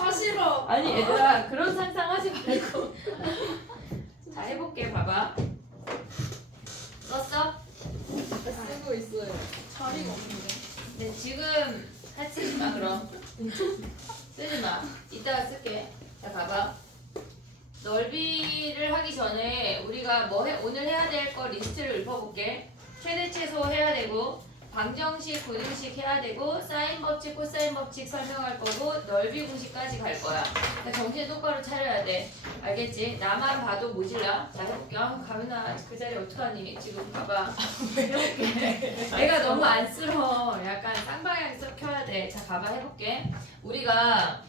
아 싫어. 아니 얘들아 그런 상상하지 말고 자 해볼게. 봐봐. 썼어? 쓰고 있어요. 자리가 없는데. 네 지금 쓰지 마 그럼. 쓰지 마. 이따가 쓸게. 자 봐봐. 넓이를 하기 전에 우리가 오늘 해야 될 거 리스트를 읊어볼게. 최대 최소 해야 되고 방정식, 고등식 해야 되고 사인 법칙, 코사인 법칙 설명할 거고 넓이 공식까지 갈 거야. 그러니까 정신 똑바로 차려야 돼. 알겠지? 나만 봐도 모질라. 자 해볼게. 가민아 그 자리 어떡하니? 지금 봐봐. 해볼게. 내가 너무 안쓰러워. 약간 쌍방향 켜야 돼. 자 봐봐 해볼게. 우리가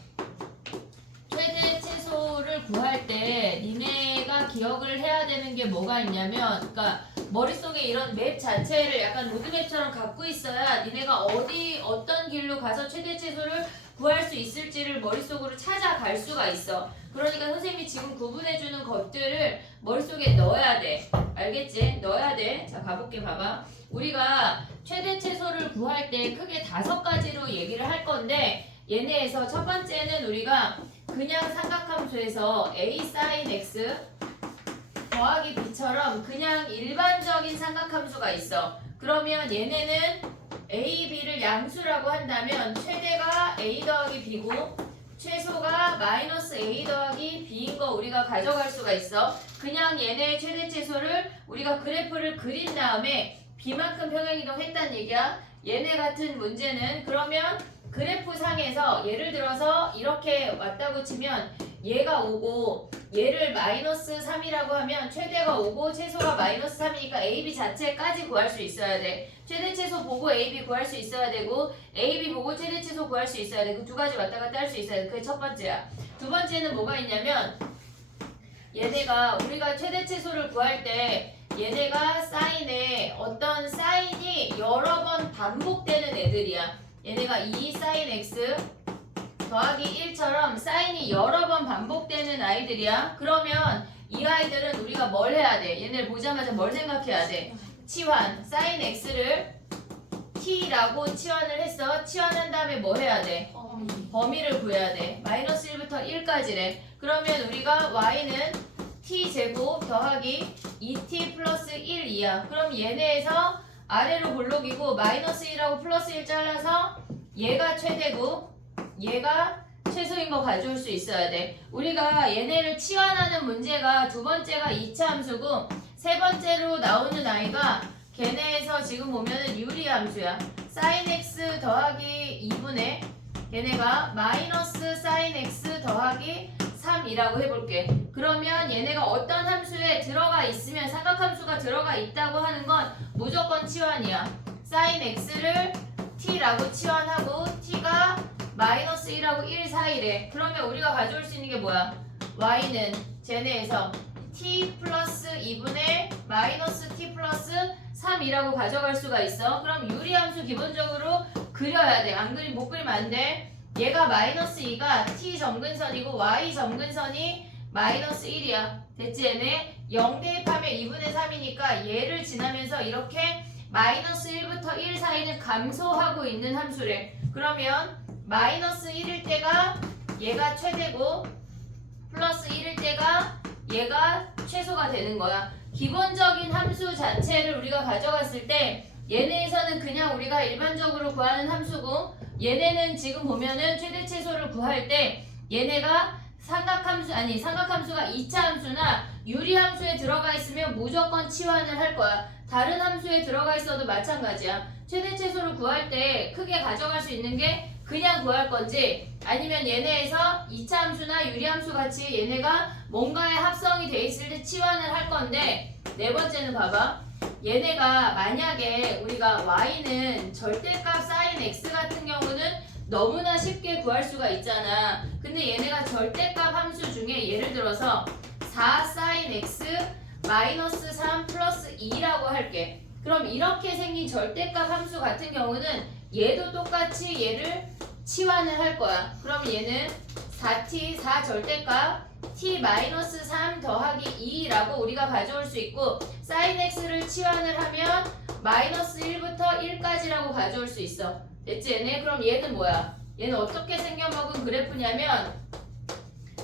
최대 최소를 구할 때 니네가 기억을 해야 되는 게 뭐가 있냐면, 그러니까 머릿속에 이런 맵 자체를 약간 로드맵처럼 갖고 있어야 니네가 어떤 길로 가서 최대 최소를 구할 수 있을지를 머릿속으로 찾아갈 수가 있어. 그러니까 선생님이 지금 구분해주는 것들을 머릿속에 넣어야 돼. 알겠지? 넣어야 돼. 자 가볼게. 봐봐. 우리가 최대 최소를 구할 때 크게 5가지로 얘기를 할 건데, 얘네에서 첫 번째는 우리가 그냥 삼각함수에서 a sin x 더하기 b처럼 그냥 일반적인 삼각함수가 있어. 그러면 얘네는 a, b를 양수라고 한다면 최대가 a 더하기 b고 최소가 마이너스 a 더하기 b인 거 우리가 가져갈 수가 있어. 그냥 얘네의 최대 최소를 우리가 그래프를 그린 다음에 b만큼 평행이동 했단 얘기야. 얘네 같은 문제는 그러면 그래프 상에서 예를 들어서 이렇게 왔다고 치면 얘가 오고 얘를 마이너스 3이라고 하면 최대가 오고 최소가 마이너스 3이니까 AB 자체까지 구할 수 있어야 돼. 최대 최소 보고 AB 구할 수 있어야 되고 AB 보고 최대 최소 구할 수 있어야 돼. 그 두 가지 왔다 갔다 할 수 있어야 돼. 그게 첫 번째야. 두 번째는 뭐가 있냐면 얘네가 우리가 최대 최소를 구할 때 얘네가 사인에 어떤 사인이 여러 번 반복되는 애들이야. 얘네가 2 sin x 더하기 1처럼 사인이 여러 번 반복되는 아이들이야. 그러면 이 아이들은 우리가 뭘 해야 돼? 얘네를 보자마자 뭘 생각해야 돼? 치환. sin x를 t라고 치환을 했어. 치환한 다음에 뭐 해야 돼? 범위를 구해야 돼. 마이너스 1부터 1까지래. 그러면 우리가 y는 t제곱 더하기 2t 플러스 1이야. 그럼 얘네에서 아래로 볼록이고 마이너스 1하고 플러스 1 잘라서 얘가 최대고 얘가 최소인 거 가져올 수 있어야 돼. 우리가 얘네를 치환하는 문제가 두 번째가 2차 함수고 세 번째로 나오는 아이가 걔네에서 지금 보면은 유리함수야. sin x 더하기 2분의 걔네가 마이너스 sin x 더하기 3이라고 해볼게. 그러면 얘네가 어떤 함수에 들어가 있으면 삼각함수가 들어가 있다고 하는 건 무조건 치환이야. sin x를 t라고 치환하고 t가 마이너스 1하고 1 사이래. 그러면 우리가 가져올 수 있는 게 뭐야? y는 쟤네에서 t 플러스 2분의 마이너스 t 플러스 3이라고 가져갈 수가 있어. 그럼 유리함수 기본적으로 그려야 돼. 안 그리면 못 그리면 안 돼. 얘가 마이너스 2가 t 점근선이고 y 점근선이 마이너스 1이야. 됐지 얘네? 0 대입하면 2분의 3이니까 얘를 지나면서 이렇게 마이너스 1부터 1 사이는 감소하고 있는 함수래. 그러면 마이너스 1일 때가 얘가 최대고 플러스 1일 때가 얘가 최소가 되는 거야. 기본적인 함수 자체를 우리가 가져갔을 때 얘네에서는 그냥 우리가 일반적으로 구하는 함수고 얘네는 지금 보면은 최대 최소를 구할 때 얘네가 삼각함수가 2차 함수나 유리함수에 들어가 있으면 무조건 치환을 할 거야. 다른 함수에 들어가 있어도 마찬가지야. 최대 최소를 구할 때 크게 가져갈 수 있는 게 그냥 구할 건지 아니면 얘네에서 2차 함수나 유리함수 같이 얘네가 뭔가에 합성이 돼 있을 때 치환을 할 건데 네 번째는 봐봐. 얘네가 만약에 우리가 y는 절대값 sin x 같은 경우는 너무나 쉽게 구할 수가 있잖아. 근데 얘네가 절대값 함수 중에 예를 들어서 4 sin x 마이너스 3 플러스 2라고 할게. 그럼 이렇게 생긴 절대값 함수 같은 경우는 얘도 똑같이 얘를 치환을 할 거야. 그럼 얘는 4t 4 절대값 t 마이너스 3 더하기 2라고 우리가 가져올 수 있고 sin x를 치환을 하면 마이너스 1부터 1까지라고 가져올 수 있어. 됐지 얘네? 그럼 얘는 뭐야? 얘는 어떻게 생겨먹은 그래프냐면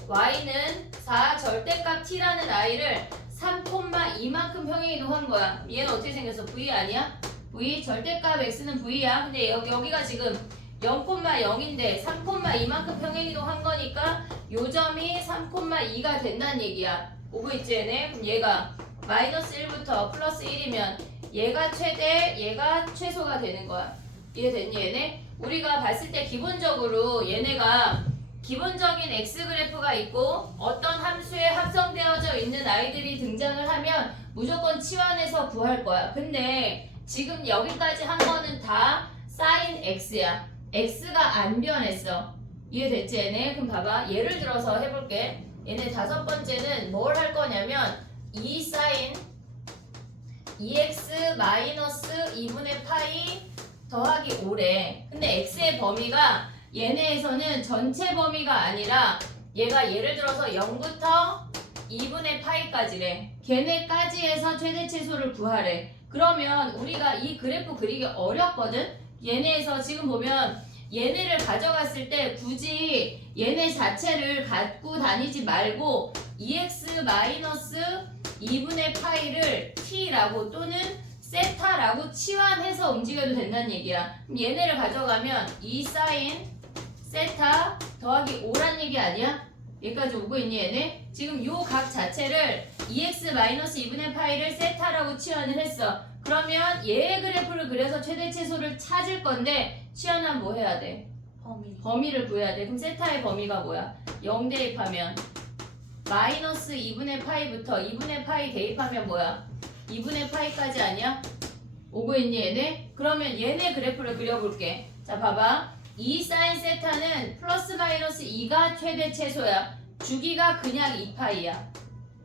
y는 4 절대값 t라는 i를 3,2만큼 평행이동한 거야. 얘는 어떻게 생겼어? v 아니야? v 절대값 x는 v야. 근데 여기가 지금 0,0인데 3,2만큼 평행이동한 거니까 요 점이 3,2가 된다는 얘기야. 오고 있지 얘네? 그럼 얘가 마이너스 1부터 플러스 1이면 얘가 최대, 얘가 최소가 되는 거야. 이해됐니 얘네? 우리가 봤을 때 기본적으로 얘네가 기본적인 x 그래프가 있고 어떤 함수에 합성되어져 있는 아이들이 등장을 하면 무조건 치환해서 구할 거야. 근데 지금 여기까지 한 거는 다 sin x야. x가 안 변했어. 이해됐지 얘네? 그럼 봐봐. 예를 들어서 해볼게. 얘네 다섯 번째는 뭘 할 거냐면 2 sin 2x 마이너스 2분의 파이 더하기 5래. 근데 x의 범위가 얘네에서는 전체 범위가 아니라 얘가 예를 들어서 0부터 2분의 파이까지래. 걔네까지 해서 최대 최소를 구하래. 그러면 우리가 이 그래프 그리기 어렵거든? 얘네에서 지금 보면 얘네를 가져갔을 때 굳이 얘네 자체를 갖고 다니지 말고 2x 마이너스 2분의 파이를 t라고 또는 세타라고 치환해서 움직여도 된다는 얘기야. 그럼 얘네를 가져가면 2 sin 세타 더하기 5란 얘기 아니야? 여기까지 오고 있니 얘네? 지금 요 각 자체를 2x 마이너스 2분의 파이를 세타라고 치환을 했어. 그러면 얘의 그래프를 그려서 최대 최소를 찾을 건데 치환하면 뭐 해야 돼? 범위를 구해야 돼. 그럼 세타의 범위가 뭐야? 0 대입하면 마이너스 2분의 파이부터 2분의 파이 대입하면 뭐야? 2분의 파이까지 아니야? 오고 있니 얘네? 그러면 얘네 그래프를 그려볼게. 자 봐봐. 2 sin 세타는 플러스 마이너스 2가 최대 최소야. 주기가 그냥 2파이야.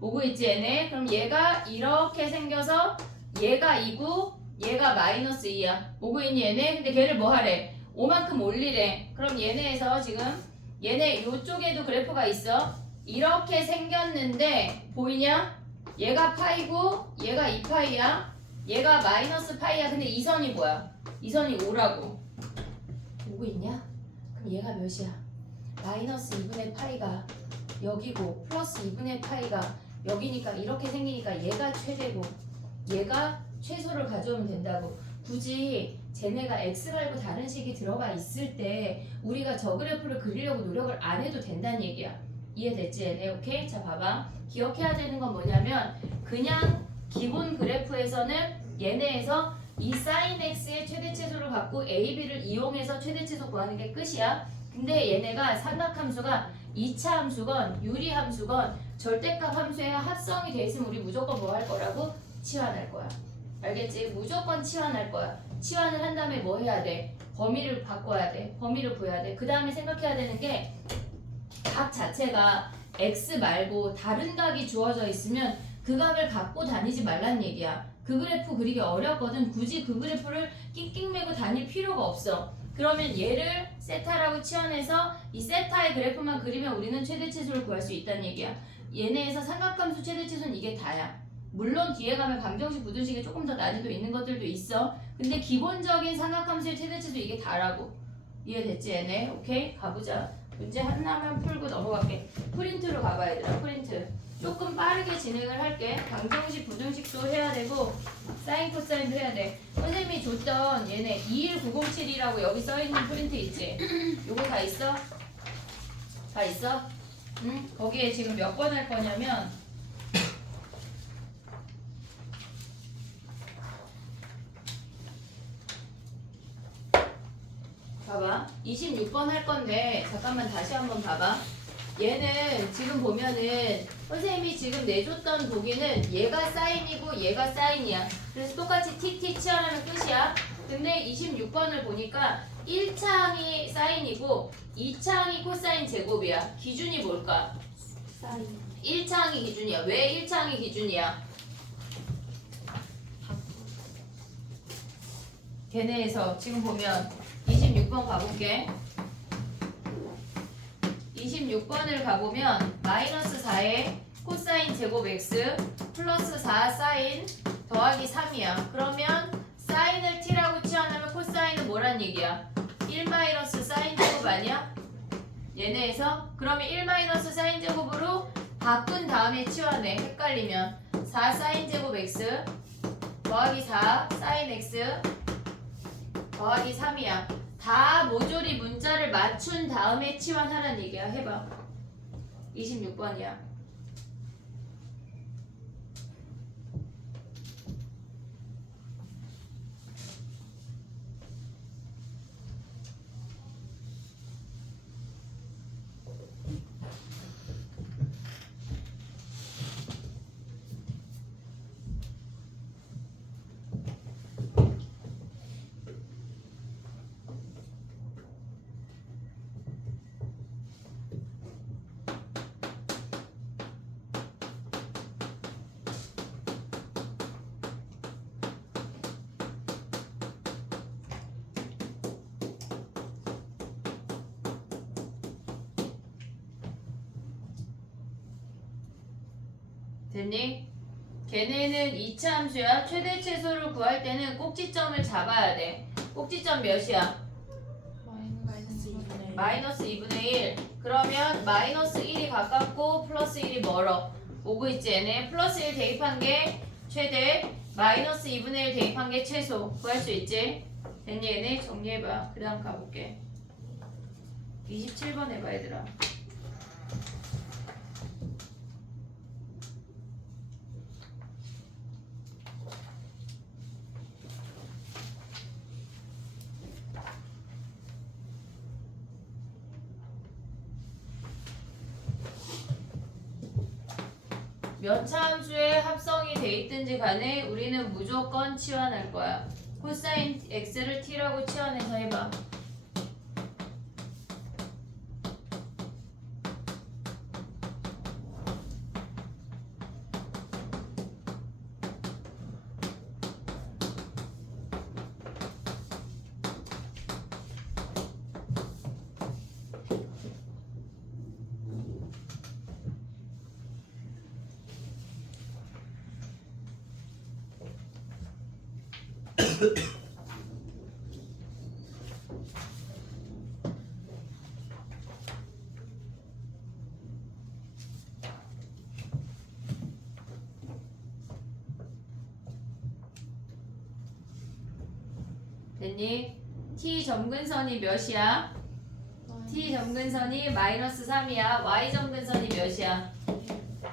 오고 있지 얘네? 그럼 얘가 이렇게 생겨서 얘가 2고 얘가 마이너스 2야. 오고 있니 얘네? 근데 걔를 뭐 하래? 5만큼 올리래. 그럼 얘네에서 지금 얘네 요쪽에도 그래프가 있어. 이렇게 생겼는데 보이냐? 얘가 파이고 얘가 2파이야. 얘가 마이너스 파이야. 근데 이 선이 뭐야? 이 선이 5라고. 보고 있냐? 그럼 얘가 몇이야? 마이너스 2분의 파이가 여기고 플러스 2분의 파이가 여기니까 이렇게 생기니까 얘가 최대고 얘가 최소를 가져오면 된다고. 굳이 쟤네가 x 말고 다른 식이 들어가 있을 때 우리가 저 그래프를 그리려고 노력을 안 해도 된다는 얘기야. 이해됐지 얘네? 오케이? 자 봐봐. 기억해야 되는 건 뭐냐면 그냥 기본 그래프에서는 얘네에서 이 sin x의 최대 최소를 갖고 a, b를 이용해서 최대 최소 구하는 게 끝이야. 근데 얘네가 삼각함수가 2차 함수건 유리함수건 절대값 함수에 합성이 돼 있으면 우리 무조건 뭐 할 거라고? 치환할 거야. 알겠지? 무조건 치환할 거야. 치환을 한 다음에 뭐 해야 돼? 범위를 바꿔야 돼. 범위를 구해야 돼. 그 다음에 생각해야 되는 게 각 자체가 x 말고 다른 각이 주어져 있으면 그 각을 갖고 다니지 말란 얘기야. 그 그래프 그리기 어렵거든. 굳이 그 그래프를 낑낑 매고 다닐 필요가 없어. 그러면 얘를 세타라고 치환해서 이 세타의 그래프만 그리면 우리는 최대 최소를 구할 수 있다는 얘기야. 얘네에서 삼각함수 최대 최소는 이게 다야. 물론 뒤에 가면 방정식, 부등식에 조금 더 난이도 있는 것들도 있어. 근데 기본적인 삼각함수의 최대 최소 이게 다라고. 이해됐지 얘네? 오케이? 가보자. 문제 하나만 풀고 넘어갈게. 프린트로 가봐 얘들아. 프린트. 조금 빠르게 진행을 할게. 방정식, 부등식도 해야 되고 사인, 코사인도 해야 돼. 선생님이 줬던 얘네 21907이라고 여기 써있는 프린트 있지? 요거 다 있어? 다 있어? 응? 거기에 지금 몇 번 할 거냐면 봐봐. 26번 할 건데 잠깐만 다시 한번 봐봐. 얘는 지금 보면은 선생님이 지금 내줬던 보기는 얘가 사인이고 얘가 사인이야. 그래서 똑같이 TT 치환하면 끝이야. 근데 26번을 보니까 1차항이 사인이고 2차항이 코사인 제곱이야. 기준이 뭘까? 사인. 1차항이 기준이야. 왜 1차항이 기준이야? 걔네에서 지금 보면 26번 가볼게. 26번을 가보면 마이너스 4에 코사인 제곱 x 플러스 4 사인 더하기 3이야. 그러면 사인을 t라고 치환하면 코사인은 뭐란 얘기야? 1 마이너스 사인 제곱 아니야? 얘네에서 그러면 1 마이너스 사인 제곱으로 바꾼 다음에 치환해. 헷갈리면 4 사인 제곱 x 더하기 4 사인 x 더하기 3이야. 다 모조리 문자를 맞춘 다음에 치환하라는 얘기야. 해봐. 26번이야. 됐니? 걔네는 2차 함수야. 최대 최소를 구할 때는 꼭지점을 잡아야 돼. 꼭지점 몇이야? 마이너스 2분의 1. 그러면 마이너스 1이 가깝고 플러스 1이 멀어. 오고 있지 얘네. 플러스 1 대입한 게 최대, 마이너스 2분의 1 대입한 게 최소. 구할 수 있지? 됐니 얘네? 정리해봐. 그 다음 가볼게. 27번 해봐 얘들아. 몇 차 함수의 합성이 돼 있든지 간에 우리는 무조건 치환할 거야. 코사인 x를 t라고 치환해서 해봐. 됐니? t 점근선이 몇이야? t 점근선이 마이너스 3이야. y 점근선이 몇이야?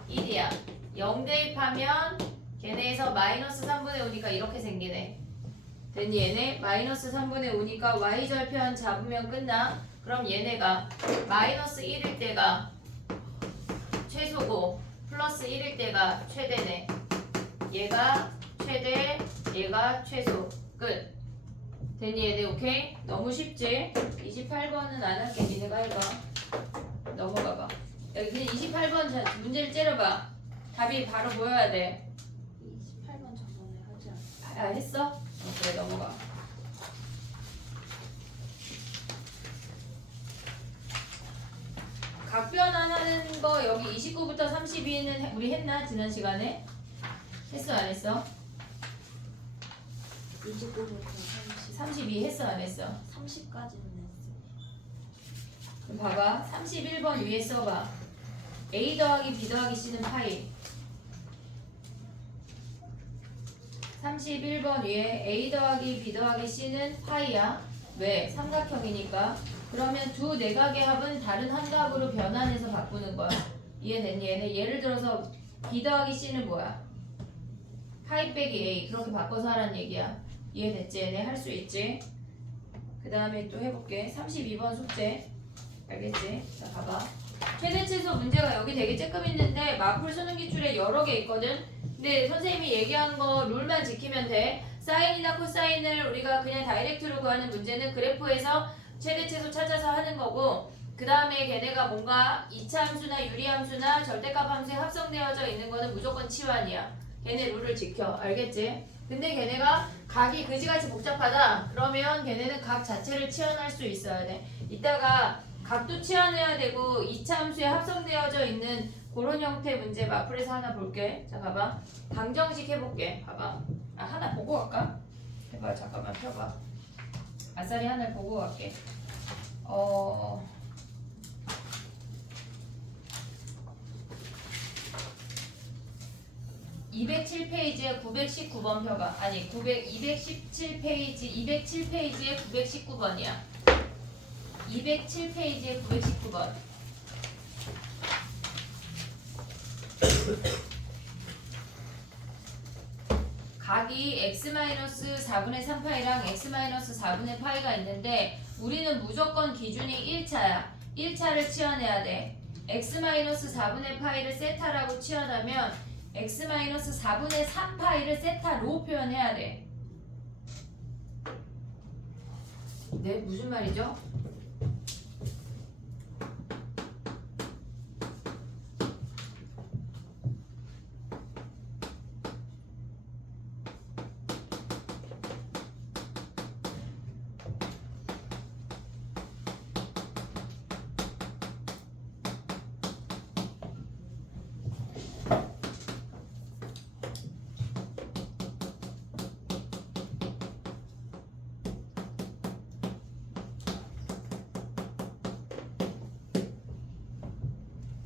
1이야. 0 대입하면 걔네에서 마이너스 3분의 5니까 이렇게 생기네. 됐니 얘네? 마이너스 3분의 5니까 y절편 잡으면 끝나. 그럼 얘네가 마이너스 1일 때가 최소고 플러스 1일 때가 최대네. 얘가 최대, 얘가 최소. 끝. 됐니 얘네? 오케이? 너무 쉽지? 28번은 안 할게. 니네가 해봐. 넘어가봐. 여기 그냥 28번 문제를 째려봐. 답이 바로 보여야 돼. 28번 저번에 하지 않았어? 아, 했어? 그래 넘어가. 각변환하는 거 여기 29부터 32는 우리 했나? 지난 시간에? 했어 안 했어? 29부터 32 했어 안 했어? 30까지는 했어. 그럼 봐봐. 31번 위에 써봐. A 더하기 B 더하기 C는 파이. 31번 위에 A 더하기 B 더하기 C는 파이야. 왜? 삼각형이니까. 그러면 두 내각의 합은 다른 한 값으로 변환해서 바꾸는 거야. 이해됐니? 얘네 예를 들어서 B 더하기 C는 뭐야? 파이 빼기 A. 그렇게 바꿔서 하라는 얘기야. 이해됐지? 얘네 할 수 있지? 그 다음에 또 해볼게. 32번 숙제. 알겠지? 자 봐봐. 최대 최소 문제가 여기 되게 쬐끔 있는데 마풀 수능 기출에 여러 개 있거든. 근데 선생님이 얘기한 거 룰만 지키면 돼. 사인이나 코사인을 우리가 그냥 다이렉트로 구하는 문제는 그래프에서 최대 최소 찾아서 하는 거고, 그 다음에 걔네가 뭔가 이차함수나 유리함수나 절대값 함수에 합성되어져 있는 거는 무조건 치환이야. 걔네 룰을 지켜. 알겠지? 근데 걔네가 각이 그지같이 복잡하다 그러면 걔네는 각 자체를 치환할 수 있어야 돼. 이따가 각도 치환해야 되고 2차 함수에 합성되어져 있는 그런 형태 문제 마플에서 하나 볼게. 자 봐봐. 방정식 해볼게. 봐봐. 아 하나 보고 갈까? 해봐. 잠깐만 펴봐. 아싸리 하나를 보고 갈게. 207페이지에 919번 펴봐. 아니 217페이지 207페이지에 919번이야. 207페이지에 919번. 각이 x-4분의 3파이랑 x-4분의 파이가 있는데 우리는 무조건 기준이 1차야. 1차를 치환해야 돼. x-4분의 파이를 세타라고 치환하면 x-4분의 3파이를 세타로 표현해야 돼. 네, 무슨 말이죠?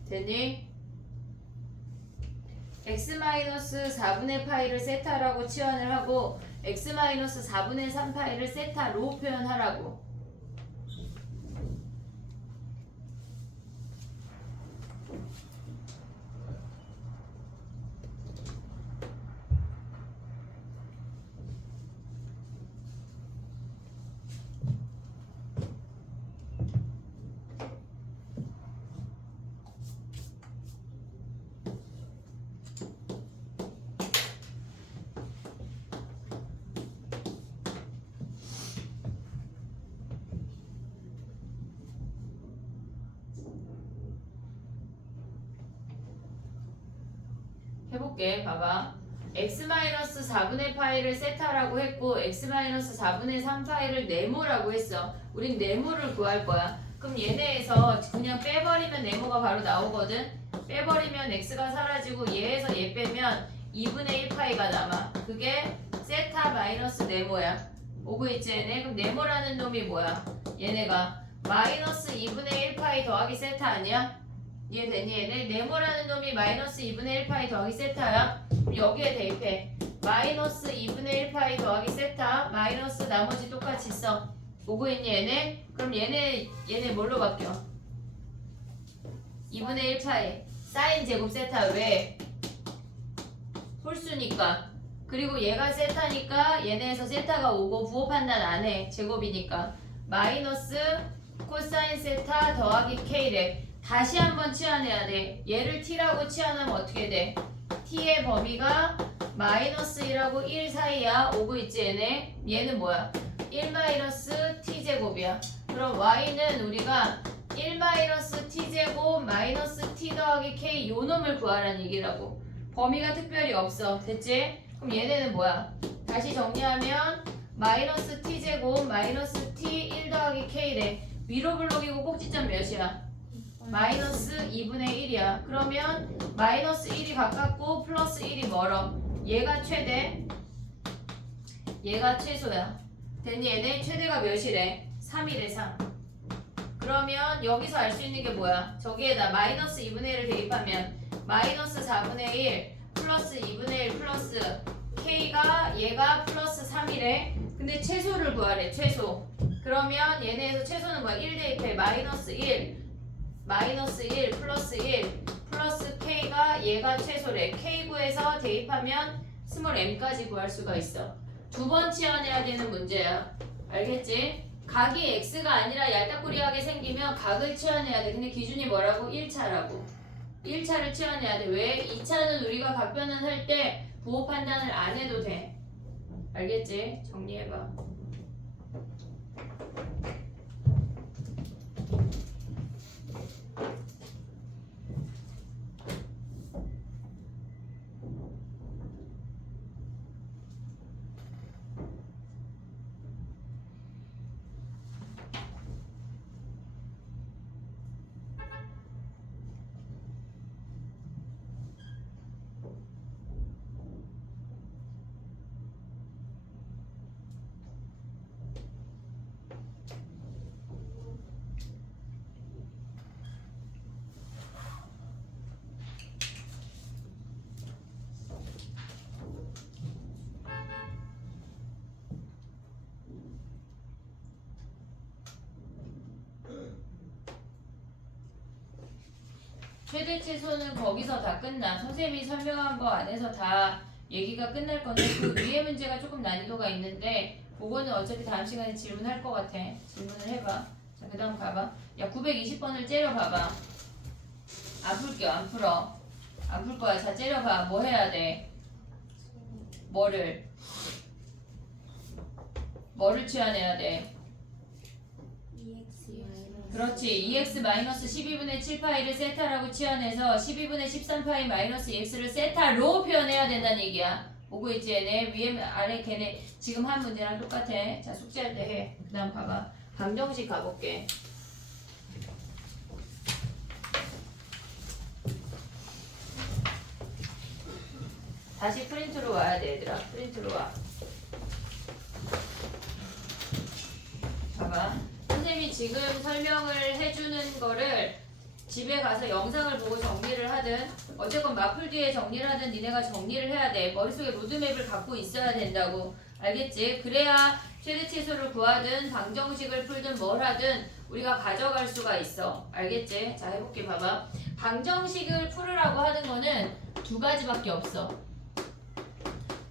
되니? x-4분의 파이를 세타라고 치환을 하고 x-4분의 3파이를 세타로 표현하라고. 해볼게. 봐봐. x-4분의 파이를 세타라고 했고 x-4분의 3파이를 네모라고 했어. 우린 네모를 구할 거야. 그럼 얘네에서 그냥 빼버리면 네모가 바로 나오거든. 빼버리면 x가 사라지고 얘에서 얘 빼면 2분의 1파이가 남아. 그게 세타 마이너스 네모야. 오고 있지 얘네? 그럼 네모라는 놈이 뭐야? 얘네가 마이너스 2분의 1파이 더하기 세타 아니야? 이해되니? 얘네 네모라는 놈이 마이너스 2분의 1파이 더하기 세타야. 그럼 여기에 대입해. 마이너스 2분의 1파이 더하기 세타 마이너스 나머지 똑같이 써. 오고 있니 얘네? 그럼 얘네 뭘로 바뀌어? 2분의 1파이 사인 제곱 세타. 왜? 홀수니까. 그리고 얘가 세타니까 얘네에서 세타가 오고 부호 판단 안 해. 제곱이니까. 마이너스 코사인 세타 더하기 k래. 다시 한번 치환해야 돼. 얘를 t라고 치환하면 어떻게 돼? t의 범위가 마이너스 1하고 1 사이야. 오고 있지 얘네? 얘는 뭐야? 1 마이너스 t제곱이야. 그럼 y는 우리가 1 마이너스 t제곱 마이너스 t 더하기 k 요 놈을 구하라는 얘기라고. 범위가 특별히 없어. 됐지? 그럼 얘네는 뭐야? 다시 정리하면 마이너스 t제곱 마이너스 t 1 더하기 k래. 위로 블록이고 꼭지점 몇이야? 마이너스 2분의 1이야. 그러면 마이너스 1이 가깝고 플러스 1이 멀어. 얘가 최대, 얘가 최소야. 됐니? 얘네 최대가 몇이래? 3이래 3. 그러면 여기서 알 수 있는 게 뭐야? 저기에다 마이너스 2분의 1을 대입하면 마이너스 4분의 1 플러스 2분의 1 플러스 k가 얘가 플러스 3이래. 근데 최소를 구하래. 최소. 그러면 얘네에서 최소는 뭐야? 1 대입해. 마이너스 1 마이너스 1 플러스 1 플러스 k가 얘가 최소래. k 구해서 대입하면 스몰 m까지 구할 수가 있어. 두 번 치환해야 되는 문제야. 알겠지? 각이 x가 아니라 얄딱구리하게 생기면 각을 치환해야 돼. 근데 기준이 뭐라고? 1차라고. 1차를 치환해야 돼. 왜? 2차는 우리가 각 변환할 때 부호 판단을 안 해도 돼. 알겠지? 정리해봐. 최대 최소는 거기서 다 끝나. 선생님이 설명한 거 안에서 다 얘기가 끝날 건데 그 위에 문제가 조금 난이도가 있는데 그거는 어차피 다음 시간에 질문할 것 같아. 질문을 해봐. 자, 그 다음 가봐. 야, 920번을 째려봐봐. 안 풀게요. 안 풀어. 안 풀 거야. 자, 째려봐. 뭐 해야 돼? 뭐를 취해내야 돼? EX 마이너스. 그렇지. 2x-12분의 7파이를 세타라고 치환해서 12분의 13파이 마이너스 2x를 세타로 표현해야 된다는 얘기야. 보고 있지 얘네? 위에 아래 걔네 지금 한 문제랑 똑같아. 자, 숙제할 때 해. 그 다음 봐봐. 방정식 가볼게. 다시 프린트로 와야 돼 얘들아. 프린트로 와. 봐봐. 선생님이 지금 설명을 해주는 거를 집에 가서 영상을 보고 정리를 하든 어쨌건 마플 뒤에 정리를 하든 니네가 정리를 해야 돼. 머릿속에 로드맵을 갖고 있어야 된다고. 알겠지? 그래야 최대 최소를 구하든 방정식을 풀든 뭘 하든 우리가 가져갈 수가 있어. 알겠지? 자, 해볼게. 봐봐. 방정식을 풀으라고 하는 거는 두 가지밖에 없어.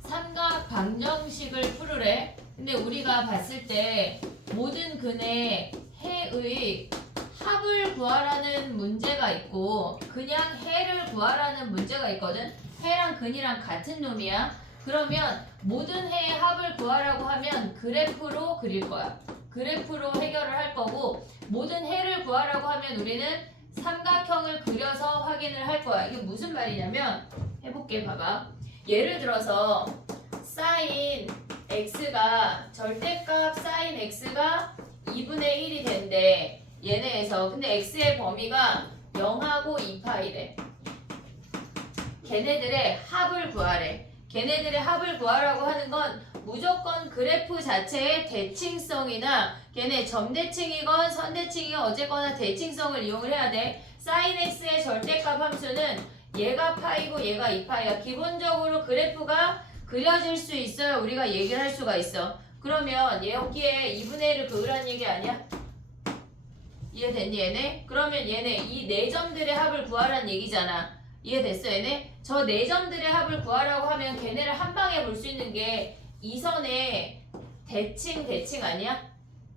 삼각 방정식을 풀으래. 근데 우리가 봤을 때 모든 근의 해의 합을 구하라는 문제가 있고 그냥 해를 구하라는 문제가 있거든. 해랑 근이랑 같은 놈이야. 그러면 모든 해의 합을 구하라고 하면 그래프로 그릴 거야. 그래프로 해결을 할 거고 모든 해를 구하라고 하면 우리는 삼각형을 그려서 확인을 할 거야. 이게 무슨 말이냐면 해볼게. 봐봐. 예를 들어서 사인 x가 절대값 사인 x가 2분의 1이 된대. 얘네에서 근데 x의 범위가 0하고 2파이래. 걔네들의 합을 구하래. 걔네들의 합을 구하라고 하는 건 무조건 그래프 자체의 대칭성이나 걔네 점대칭이건 선대칭이건 어쨌거나 대칭성을 이용을 해야 돼. 사인 x의 절대값 함수는 얘가 파이고 얘가 2파이야. 기본적으로 그래프가 그려질 수 있어야 우리가 얘기를 할 수가 있어. 그러면 여기에 2분의 1을 그으라는 얘기 아니야? 이해됐니 얘네? 그러면 얘네 이 네 점들의 합을 구하라는 얘기잖아. 이해됐어 얘네? 저 네 점들의 합을 구하라고 하면 걔네를 한 방에 볼 수 있는 게 이 선의 대칭 아니야?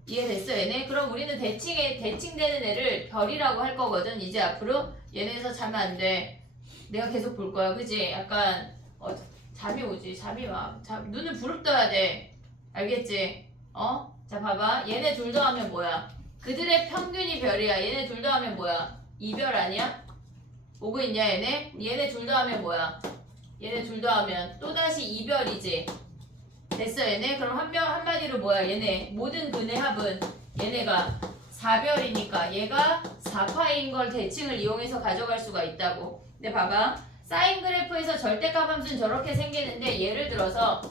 이해됐어 얘네? 그럼 우리는 대칭되는 애를 별이라고 할 거거든. 이제 앞으로 얘네에서 자면 안 돼. 내가 계속 볼 거야. 그지? 약간 잠이 오지. 잠이 와. 눈을 부릅떠야 돼. 알겠지? 자 봐봐. 얘네 둘 더하면 뭐야? 그들의 평균이 별이야. 얘네 둘 더하면 뭐야? 이별 아니야? 오고 있냐 얘네? 얘네 둘 더하면 뭐야? 얘네 둘 더하면 또다시 이별이지. 됐어 얘네? 그럼 한마디로 뭐야? 얘네 모든 근의 합은 얘네가 4별이니까 얘가 4파인 걸 대칭을 이용해서 가져갈 수가 있다고. 근데 봐봐. 사인 그래프에서 절대값 함수는 저렇게 생기는데 예를 들어서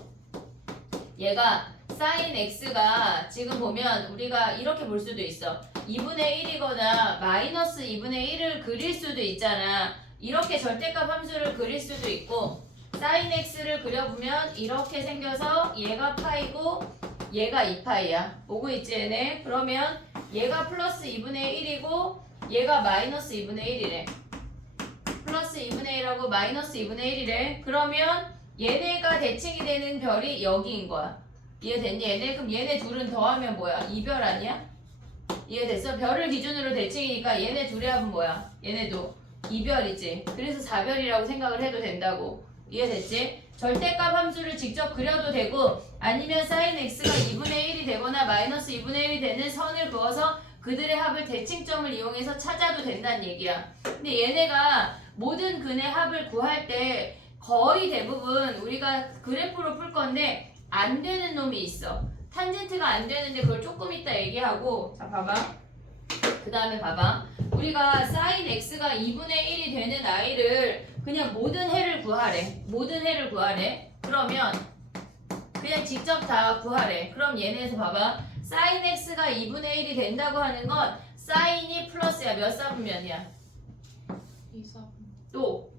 얘가 사인 x가 지금 보면 우리가 이렇게 볼 수도 있어. 2분의 1이거나 마이너스 2분의 1을 그릴 수도 있잖아. 이렇게 절대값 함수를 그릴 수도 있고 사인 x를 그려보면 이렇게 생겨서 얘가 파이고 얘가 2파이야. 오고 있지 얘네? 그러면 얘가 플러스 2분의 1이고 얘가 마이너스 2분의 1이래. 플러스 2분의 1하고 마이너스 2분의 1이래. 그러면 얘네가 대칭이 되는 별이 여기인 거야. 이해됐니 얘네? 그럼 얘네 둘은 더하면 뭐야? 이별 아니야? 이해됐어? 별을 기준으로 대칭이니까 얘네 둘의 합은 뭐야? 얘네도 이별이지. 그래서 4별이라고 생각을 해도 된다고. 이해됐지? 절대값 함수를 직접 그려도 되고 아니면 사인 x가 2분의 1이 되거나 마이너스 2분의 1이 되는 선을 그어서 그들의 합을 대칭점을 이용해서 찾아도 된다는 얘기야. 근데 얘네가 모든 근의 합을 구할 때 거의 대부분 우리가 그래프로 풀 건데 안 되는 놈이 있어. 탄젠트가 안 되는데 그걸 조금 이따 얘기하고. 자 봐봐. 그 다음에 봐봐. 우리가 사인 x가 2분의 1이 되는 아이를 그냥 모든 해를 구하래. 모든 해를 구하래. 그러면 그냥 직접 다 구하래. 그럼 얘네에서 봐봐. 사인 x가 2분의 1이 된다고 하는 건 사인이 플러스야. 몇 사분면이야? 2사분. 또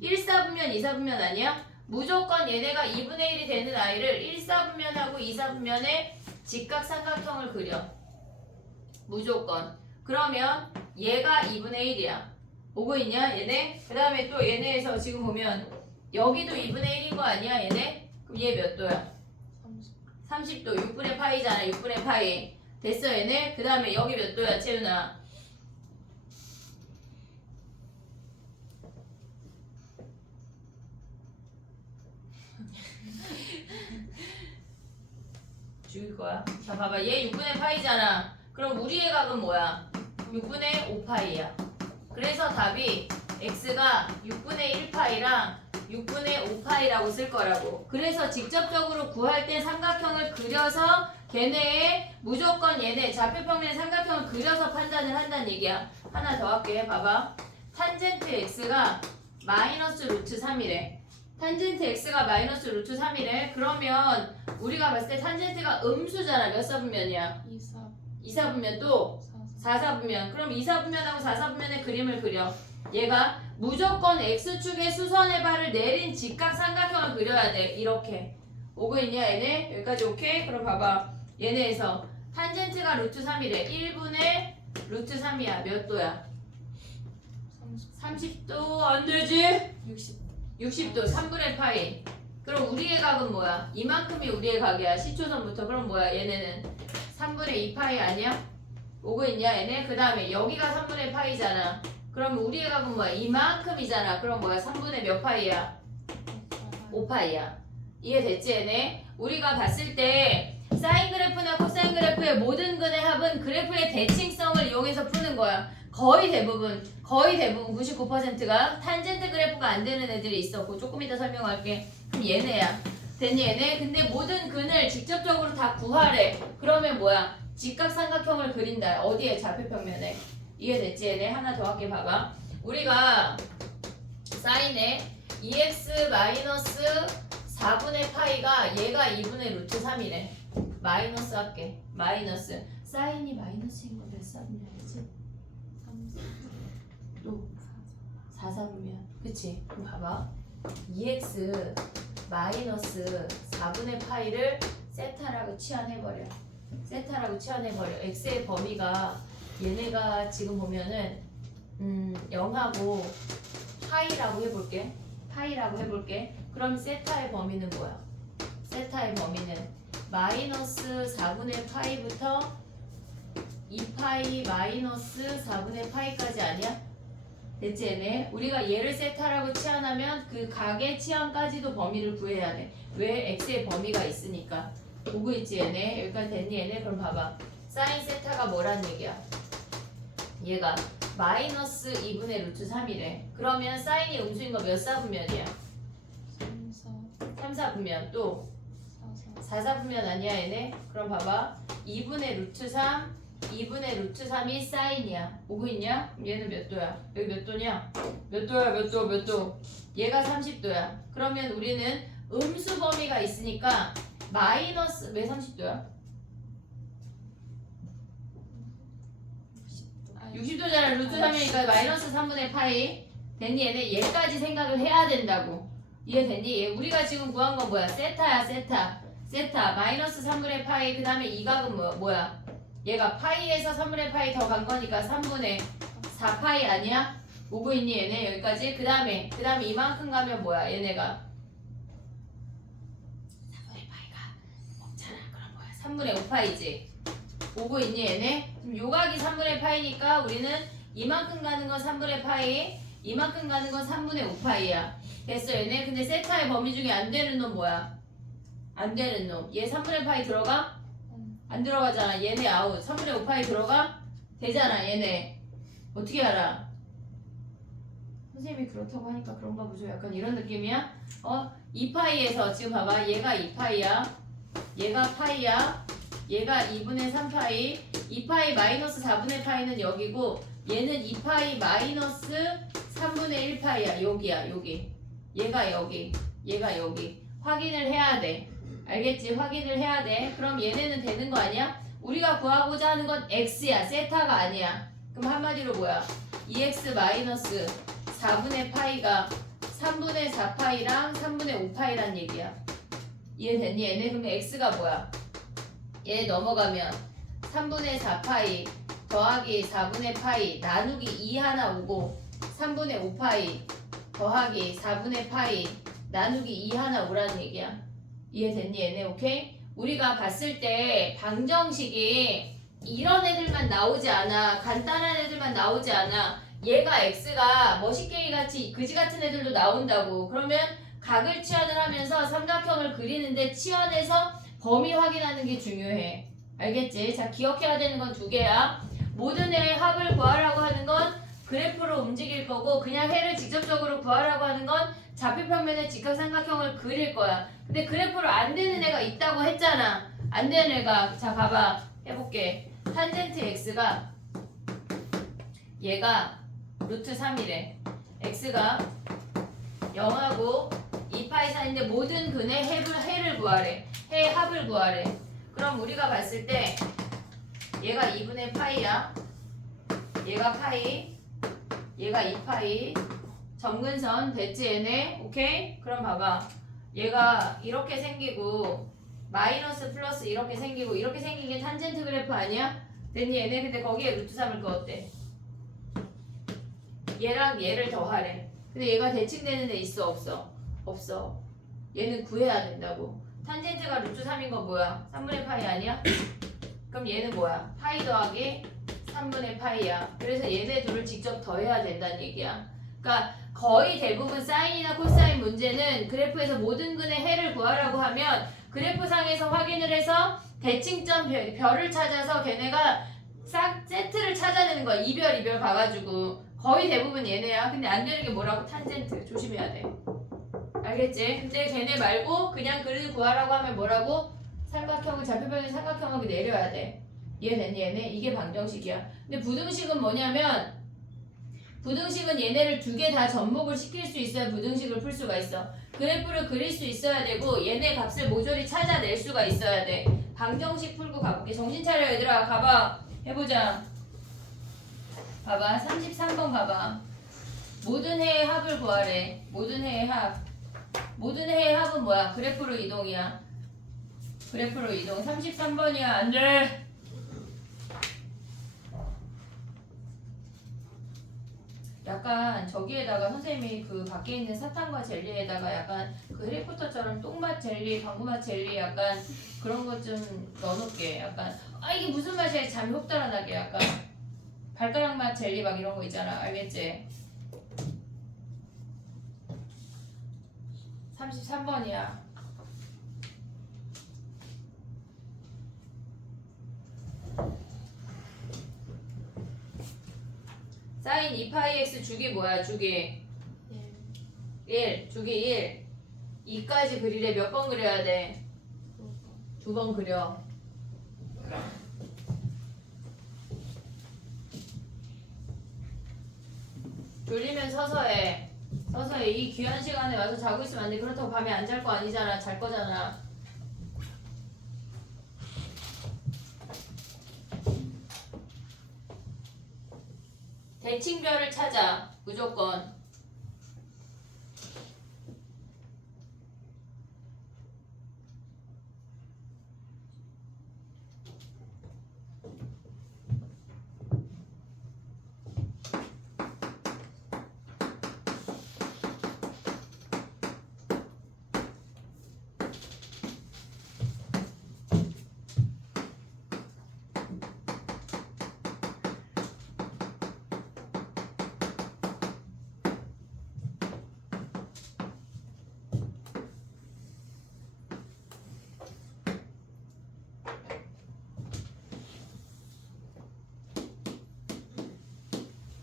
1사분면 2사분면 아니야? 무조건 얘네가 2분의 1이 되는 아이를 1사분면하고 2사분면의 직각삼각형을 그려. 무조건. 그러면 얘가 2분의 1이야. 오고 있냐 얘네? 그 다음에 또 얘네에서 지금 보면 여기도 2분의 1인 거 아니야 얘네? 그럼 얘 몇 도야? 30. 30도 6분의 파이잖아 6분의 파이 됐어 얘네? 그 다음에 여기 몇 도야 채윤아? 죽일 거야. 자 봐봐 얘 6분의 파이잖아. 그럼 우리의 각은 뭐야? 6분의 5파이야. 그래서 답이 x가 6분의 1파이랑 6분의 5파이라고 쓸 거라고. 그래서 직접적으로 구할 때 삼각형을 그려서 걔네의 무조건 얘네 좌표평면 삼각형을 그려서 판단을 한다는 얘기야. 하나 더 할게. 봐봐. 탄젠트 x가 마이너스 루트 3이래. 탄젠트 x가 마이너스 루트 3이래. 그러면 우리가 봤을 때 탄젠트가 음수잖아. 몇 사분면이야? 2사. 2사분면 또 4사. 4사분면. 그럼 2사분면하고 4사분면의 그림을 그려. 얘가 무조건 x축의 수선의 발을 내린 직각 삼각형을 그려야 돼. 이렇게. 오고 있냐 얘네? 여기까지 오케이? 그럼 봐봐. 얘네에서 탄젠트가 루트 3이래. 1분의 루트 3이야. 몇 도야? 30. 30도 안 되지? 60. 60도 3분의 파이. 그럼 우리의 각은 뭐야? 이만큼이 우리의 각이야. 시초선부터. 그럼 뭐야? 얘네는 3분의 2파이 아니야? 오고 있냐 얘네? 그 다음에 여기가 3분의 파이잖아. 그럼 우리의 각은 뭐야? 이만큼이잖아. 그럼 뭐야? 3분의 몇 파이야? 5파이야. 이해됐지 얘네? 우리가 봤을 때 사인 그래프나 코사인 그래프의 모든 근의 합은 그래프의 대칭성을 이용해서 푸는 거야. 거의 대부분 99%가 탄젠트 그래프가 안 되는 애들이 있었고 조금 이따 설명할게. 그럼 얘네야. 됐니 얘네? 근데 모든 근을 직접적으로 다 구하래. 그러면 뭐야? 직각삼각형을 그린다. 어디에? 좌표평면에. 이해됐지 얘네? 하나 더 할게. 봐봐. 우리가 사인에 2x 마이너스 4분의 파이가 얘가 2분의 루트 3이래. 마이너스 할게. 마이너스. 사인이 마이너스인 거 몇 사분면이지? 3. 또 4사분면. 그치? 그럼 봐봐. 2x 마이너스 4분의 파이를 세타라고 치환해버려. 세타라고 치환해버려. x의 범위가 얘네가 지금 보면은 0하고 파이라고 해볼게. 파이라고 해볼게. 그럼 세타의 범위는 뭐야? 세타의 범위는 마이너스 4분의 파이부터 2파이 마이너스 4분의 파이까지 아니야? 됐지 얘네? 우리가 얘를 세타라고 치환하면 그 각의 치환까지도 범위를 구해야 돼. 왜? x의 범위가 있으니까. 보고 있지 얘네? 여기까지 됐니 얘네? 그럼 봐봐. 사인 세타가 뭐란 얘기야? 얘가 마이너스 2분의 루트 3이래. 그러면 사인이 음수인 거 몇 사분면이야? 3, 4. 3사분면. 또 4, 4사분면 아니야 얘네? 그럼 봐봐. 2분의 루트 3 2분의 루트 3이 사인이야. 보고 있냐? 얘는 몇 도야? 여기 몇 도냐? 몇 도야? 몇 도? 몇 도? 얘가 30도야. 그러면 우리는 음수 범위가 있으니까 마이너스 왜 30도야? 60도잖아. 루트 3이니까 마이너스 3분의 파이. 됐니 얘네? 얘까지 생각을 해야 된다고. 이해됐니? 얘 우리가 지금 구한 건 뭐야? 세타야 세타. 세타 마이너스 3분의 파이. 그 다음에 이 각은 뭐야? 얘가 파이에서 3분의 파이 더 간 거니까 3분의 4파이 아니야? 오고 있니 얘네? 여기까지? 그 다음에 이만큼 가면 뭐야? 얘네가 4분의 파이가 없잖아. 그럼 뭐야? 3분의 5파이지. 오고 있니 얘네? 그럼 요각이 3분의 파이니까 우리는 이만큼 가는 건 3분의 파이, 이만큼 가는 건 3분의 5파이야. 됐어 얘네? 근데 세타의 범위 중에 안 되는 놈 뭐야? 안 되는 놈. 얘 3분의 파이 들어가? 안 들어가잖아. 얘네 아웃. 3분의 5파이 들어가? 되잖아 얘네. 어떻게 알아? 선생님이 그렇다고 하니까 그런가 보죠. 약간 이런 느낌이야? 2파이에서 지금 봐봐. 얘가 2파이야. 얘가 파이야. 얘가 2분의 3파이. 2파이 마이너스 4분의 파이는 여기고 얘는 2파이 마이너스 3분의 1파이야. 여기야 여기. 얘가 여기. 얘가 여기. 확인을 해야 돼. 알겠지? 확인을 해야 돼. 그럼 얘네는 되는 거 아니야? 우리가 구하고자 하는 건 x야. 세타가 아니야. 그럼 한마디로 뭐야? 2x 마이너스 4분의 파이가 3분의 4파이랑 3분의 5파이란 얘기야. 이해됐니? 얘네 그럼 x가 뭐야? 얘 넘어가면 3분의 4파이 더하기 4분의 파이 나누기 2 하나 오고 3분의 5파이 더하기 4분의 파이 나누기 2 하나 오라는 얘기야. 이해됐니 얘네? 오케이? 우리가 봤을 때 방정식이 이런 애들만 나오지 않아. 간단한 애들만 나오지 않아. 얘가 x가 머시게이 같이 그지 같은 애들도 나온다고. 그러면 각을 치환을 하면서 삼각형을 그리는데 치환해서 범위 확인하는 게 중요해. 알겠지? 자, 기억해야 되는 건 두 개야. 모든 애의 합을 구하라고 하는 건 그래프로 움직일 거고, 그냥 해를 직접적으로 구하라고 하는 건 좌표평면에 직각삼각형을 그릴 거야. 근데 그래프로 안 되는 애가 있다고 했잖아. 안 되는 애가, 자 봐봐, 해볼게. 탄젠트 x가 얘가 루트 3이래. x가 0하고 2파이 사이인데 모든 근의 해를 구하래. 해의 합을 구하래. 그럼 우리가 봤을 때 얘가 2분의 파이야. 얘가 파이, 얘가 2파이. 점근선 됐지 얘네? 오케이? 그럼 봐봐. 얘가 이렇게 생기고 마이너스 플러스 이렇게 생기고 이렇게 생긴 게 탄젠트 그래프 아니야? 됐니 얘네? 근데 거기에 루트 3을 그었대. 얘랑 얘를 더하래. 근데 얘가 대칭되는 애 있어 없어? 없어. 얘는 구해야 된다고. 탄젠트가 루트 3인 건 뭐야? 3분의 파이 아니야? 그럼 얘는 뭐야? 파이 더하기 3분의 파이야. 그래서 얘네 둘을 직접 더해야 된다는 얘기야. 그러니까 거의 대부분 사인이나 코사인 문제는 그래프에서 모든 근의 해를 구하라고 하면 그래프상에서 확인을 해서 대칭점 별을 찾아서 걔네가 싹 세트를 찾아내는 거야. 이별 가가지고. 거의 대부분 얘네야. 근데 안 되는 게 뭐라고? 탄젠트. 조심해야 돼. 알겠지? 근데 걔네 말고 그냥 글을 구하라고 하면 뭐라고? 삼각형을 좌표변의 삼각형하게 내려야 돼. 이해됐니 얘네? 이게 방정식이야. 근데 부등식은 뭐냐면 부등식은 얘네를 두 개 다 접목을 시킬 수 있어야 부등식을 풀 수가 있어. 그래프를 그릴 수 있어야 되고 얘네 값을 모조리 찾아낼 수가 있어야 돼. 방정식 풀고 가볼게. 정신 차려 얘들아. 가봐. 해보자. 봐봐. 33번 가봐. 모든 해의 합을 구하래. 모든 해의 합. 모든 해의 합은 뭐야? 그래프로 이동이야. 그래프로 이동. 33번이야. 안 돼. 약간 저기에다가 선생님이 그 밖에 있는 사탕과 젤리에다가 약간 그 해리포터처럼 똥맛 젤리, 방구맛 젤리 약간 그런 것 좀 넣어놓을게. 약간 이게 무슨 맛이야? 잠이 훅 달아나게. 약간 발가락 맛 젤리 막 이런 거 있잖아. 알겠지? 33번이야. 사인 2파이x 주기 뭐야? 주기 1. 주기 1. 2까지 그리래. 몇 번 그려야 돼? 두 번 그려. 졸리면 서서 해. 서서 해. 이 귀한 시간에 와서 자고 있으면 안 돼. 그렇다고 밤에 안 잘 거 아니잖아. 잘 거잖아. 대칭별을 찾아. 무조건.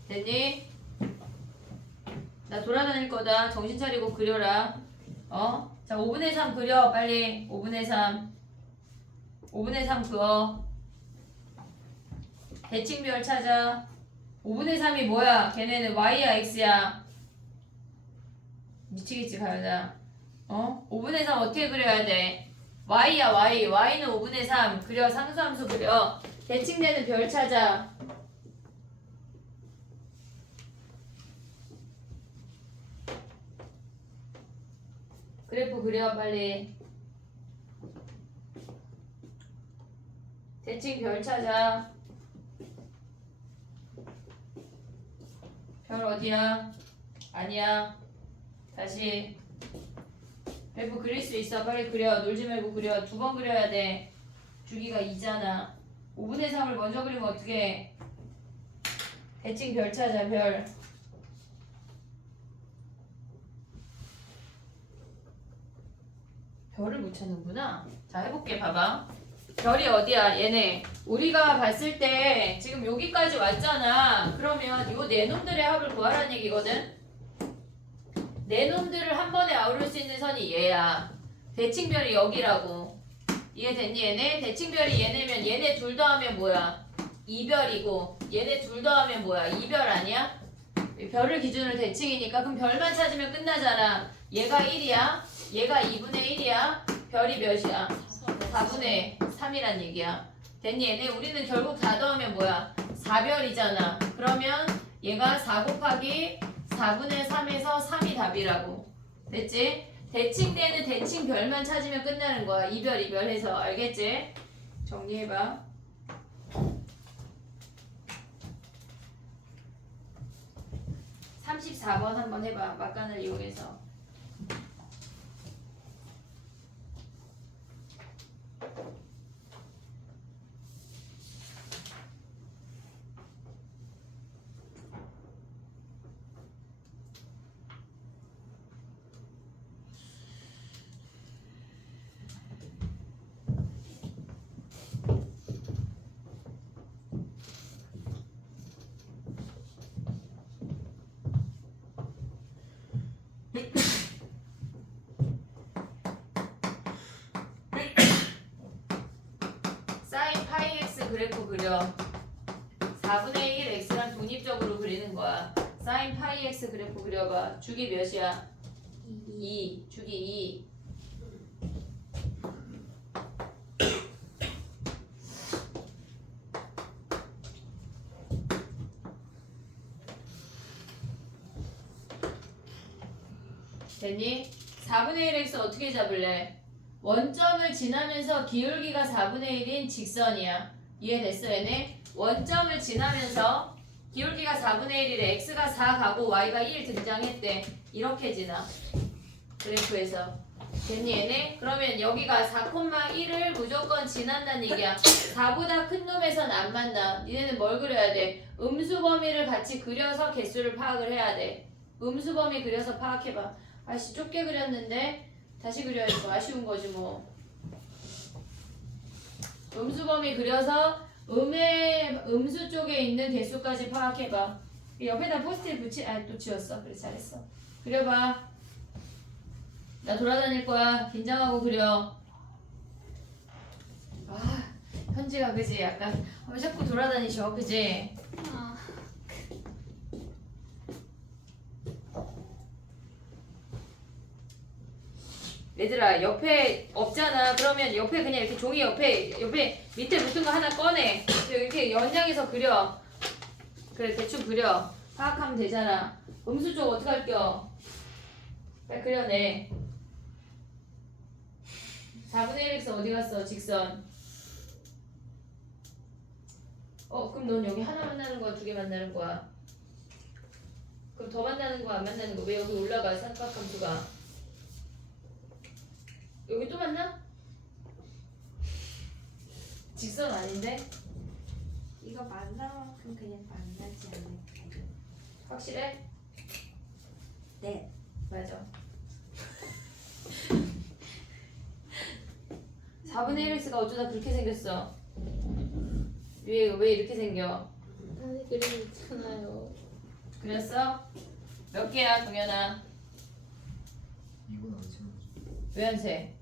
됐니? 나 돌아다닐 거다. 정신 차리고 그려라. 자, 5분의 3 그려. 빨리. 5분의 3. 5분의 3 그어. 대칭별 찾아. 5분의 3이 뭐야? 걔네는 y야 x야? 미치겠지 가연아. 5분의 3 어떻게 그려야 돼? y야 y. y는 5분의 3. 그려. 상수함수 그려. 대칭되는 별 찾아. 그래프 그려 빨리. 대칭 별 찾아. 별 어디야? 아니야. 다시 그래프 그릴 수 있어. 빨리 그려. 놀지 말고 그려. 2번 그려야 돼. 주기가 2잖아. 5분의 3을 먼저 그리면 어떻게 해? 대칭 별 찾아. 별. 별을 못 찾는구나. 자, 해볼게. 봐봐. 별이 어디야? 얘네. 우리가 봤을 때 지금 여기까지 왔잖아. 그러면 요 네 놈들의 합을 구하라는 얘기거든. 네 놈들을 한 번에 아우를 수 있는 선이 얘야. 대칭별이 여기라고. 이해됐니 얘네? 대칭별이 얘네면 얘네 둘 더하면 뭐야? 2별이고 얘네 둘 더하면 뭐야? 2별 아니야? 별을 기준으로 대칭이니까 그럼 별만 찾으면 끝나잖아. 얘가 1이야. 얘가 2분의 1이야. 별이 몇이야? 4분의 3이란 얘기야. 됐니 얘네? 우리는 결국 다 더하면 뭐야? 4별이잖아. 그러면 얘가 4 곱하기 4분의 3에서 3이 답이라고. 됐지? 대칭되는 대칭별만 찾으면 끝나는 거야. 이별 해서. 알겠지? 정리해봐. (34번) 한번 해봐. 막간을 이용해서. 사인 파이 x 그래프 그려. 4분의 1 x랑 독립적으로 그리는 거야. 사인 파이 x 그래프 그려봐. 주기 몇이야? 2. 주기 2. 됐니? 4분의 1x 어떻게 잡을래? 원점을 지나면서 기울기가 4분의 1인 직선이야. 이해됐어 얘네? 원점을 지나면서 기울기가 4분의 1이래. x가 4 가고 y가 1 등장했대. 이렇게 지나. 그래프에서. 됐니 얘네? 그러면 여기가 4,1을 무조건 지난다는 얘기야. 4보다 큰 놈에선 안 만나. 니네는 뭘 그려야 돼? 음수 범위를 같이 그려서 개수를 파악을 해야 돼. 음수 범위 그려서 파악해봐. 아씨 좁게 그렸는데 다시 그려야지 뭐. 아쉬운 거지 뭐. 음수 범위 그려서 음수 쪽에 있는 개수까지 파악해봐. 옆에다 포스트잇 또 지웠어. 그래 잘했어. 그려봐. 나 돌아다닐 거야. 긴장하고 그려. 아 현지가 그지? 약간 왜 자꾸 돌아다니셔 그지? 얘들아 옆에 없잖아. 그러면 옆에 그냥 이렇게 종이 옆에 밑에 붙은 거 하나 꺼내. 이렇게 연장해서 그려. 그래 대충 그려. 파악하면 되잖아. 음수 쪽 어떻게 할겨? 빨리 그려내. 4분의 1x 어디 갔어? 직선. 그럼 넌 여기 하나 만나는 거야? 2개 만나는 거야? 그럼 더 만나는 거야? 안 만나는 거야? 왜 여기 올라가? 삼각함수가. 여기 또 만나? 직선 아닌데? 이거 만날 만큼 그냥 만나지 않을까요? 확실해? 네. 맞아. 4분의 1x가 어쩌다 그렇게 생겼어? 왜 이렇게 생겨? 아니 그림 있잖아요. 그렸어? 몇 개야 동현아? 이건 안 채워져. 왜 안 세?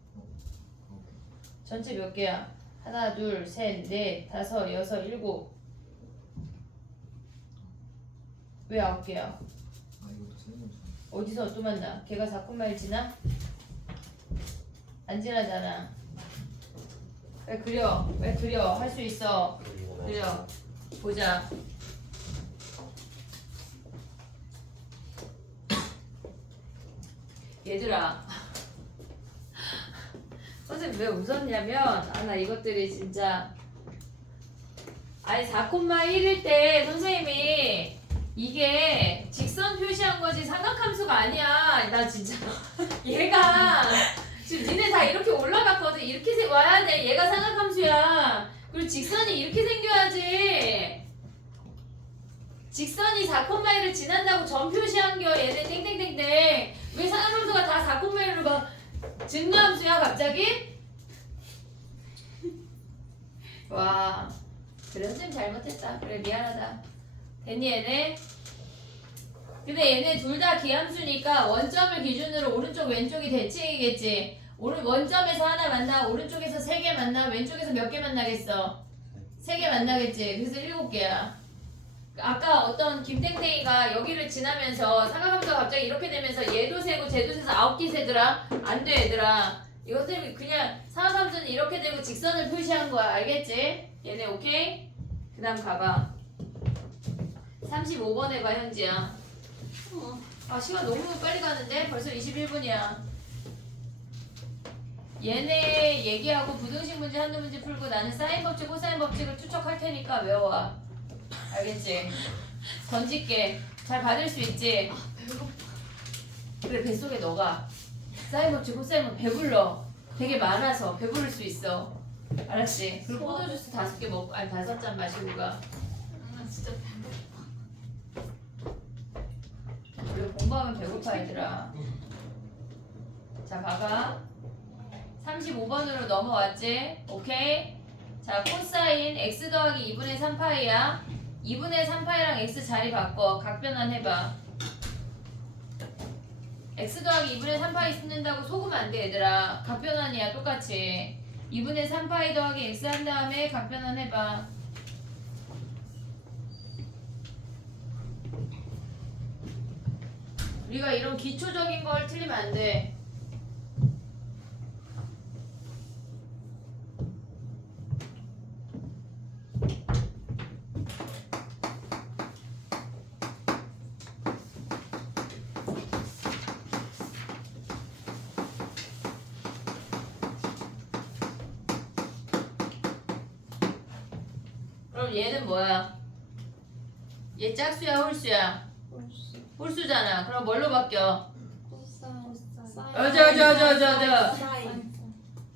전체 몇 개야? 하나, 둘, 셋, 넷, 다섯, 여섯, 일곱. 왜 9개야? 아 이것도 세는 거죠. 어디서 또 만나? 걔가 4,1 지나? 안 지나잖아. 왜 그려? 왜 그려? 할 수 있어. 그려. 보자. 얘들아. 선생님 왜 웃었냐면 나 이것들이 진짜 아니 4,1일 때 선생님이 이게 직선 표시한 거지 삼각함수가 아니야. 나 진짜 얘가 지금 니네 다 이렇게 올라갔거든. 이렇게 와야 돼. 얘가 삼각함수야. 그리고 직선이 이렇게 생겨야지. 직선이 4,1을 지난다고 점 표시한겨. 얘네 땡땡땡땡. 왜 삼각함수가 다 4,1로 막 증류함수야 갑자기? 와 그래 선생님 잘못했다. 그래 미안하다. 됐니 얘네? 근데 얘네 둘 다 기함수니까 원점을 기준으로 오른쪽 왼쪽이 대칭이겠지. 원점에서 하나 만나. 오른쪽에서 3개 만나. 왼쪽에서 몇 개 만나겠어? 3개 만나겠지. 그래서 7개야. 아까 어떤 김땡땡이가 여기를 지나면서 삼각함수가 갑자기 이렇게 되면서 얘도 세고 쟤도 세서 9개 세더라. 안 돼 얘들아. 이것 때문에 그냥 삼각함수는 이렇게 되고 직선을 표시한 거야. 알겠지? 얘네 오케이? 그 다음 가봐. 35번 해봐 현지야. 아 시간 너무 빨리 가는데? 벌써 21분이야. 얘네 얘기하고 부등식 문제 한두 문제 풀고 나는 사인 법칙, 코사인 법칙을 추적할 테니까 외워와. 알겠지? 던질게. 잘 받을 수 있지? 그래 뱃속에 너가 사인 법칙, 코사인 법칙 배불러. 되게 많아서 배부를 수 있어. 알았지? 그리고 포도주스 5개 먹고 아니 5잔 마시고 가. 아 진짜 우리 공부하면 배고파 얘들아. 자 봐봐. 35번으로 넘어왔지? 오케이? 자 코사인 x 더하기 2분의 3파이야. 2분의 3파이랑 x 자리 바꿔. 각변환 해봐. x 더하기 2분의 3파이 쓰는다고 속으면 안 돼 얘들아. 각변환이야 똑같이. 2분의 3파이 더하기 x 한 다음에 각변환 해봐. 우리가 이런 기초적인 걸 틀리면 안 돼. 그럼 얘는 뭐야? 얘 짝수야 홀수야? 홀수잖아. 그럼 뭘로 바뀌어? 사인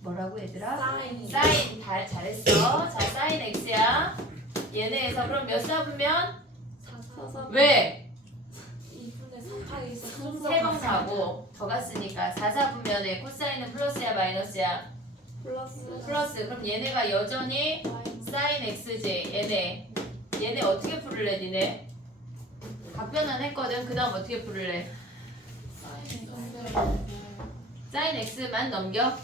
뭐라고 얘들아? 사인 사인 다 잘했어. 자 사인 x야. 얘네에서 그럼 몇 사분면? 왜? 2분의 3파이에서 3번 가고 더 갔으니까 4사분면에 코사인은 플러스야 마이너스야? 플러스. 그럼 얘네가 여전히 사인 x지. 얘네 어떻게 풀을래 니네? 각변환 했거든. 그 다음 어떻게 풀을래? 사인 x만 넘겨?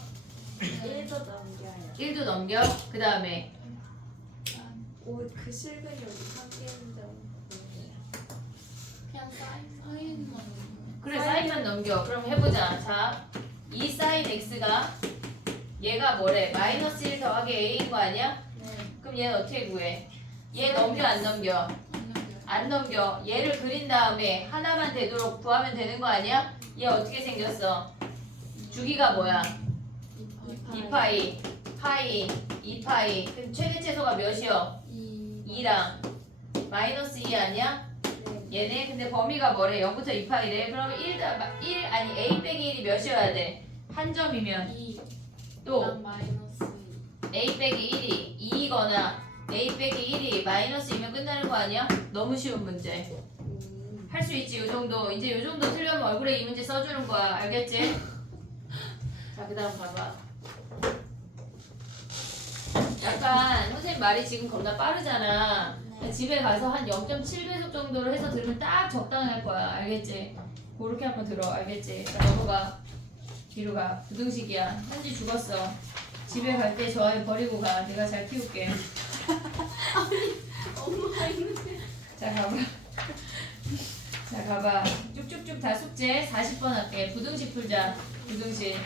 1도 넘겨요. 1도 넘겨? 그 다음에 그 실근이 여기 3개인데 없네요. 그냥 사인만 그래 사인만 넘겨. 그럼 해보자. 자, 이 사인 x가 얘가 뭐래? 마이너스 1 더하기 a인 거 아니야? 그럼 얘는 어떻게 구해? 얘 넘겨 안 넘겨? 안 넘겨. 얘를 그린 다음에 하나만 되도록 구하면 되는 거 아니야? 얘 어떻게 생겼어? 주기가 뭐야? 2파이, 파이, 2파이. 그럼 최대 최소가 몇이요? 2랑 마이너스 2 아니야? 얘네 근데 범위가 뭐래? 0부터 2파이래. 그러면 1 아니 a 빼기 1이 몇이어야 돼? 한 점이면 2 또 마이너스 a 빼기 1이 2거나 a 빼기 1이 마이너스 2면 끝나는 거 아니야? 너무 쉬운 문제. 할 수 있지 이 정도. 이제 이 정도 틀려면 얼굴에 이 문제 써주는 거야. 알겠지? 자 그 다음 봐봐. 약간 선생님 말이 지금 겁나 빠르잖아. 집에 가서 한 0.7배속 정도로 해서 들으면 딱 적당할 거야. 알겠지? 그렇게 한번 들어. 알겠지? 자 넘어가. 뒤로 가. 부등식이야. 현지 죽었어. 집에 갈 때 저 아이 버리고 가. 내가 잘 키울게. 엄마가 있는데 자 가봐. 자 가봐. 쭉쭉쭉 다 숙제 40번 할게. 부등식 풀자. 부등식.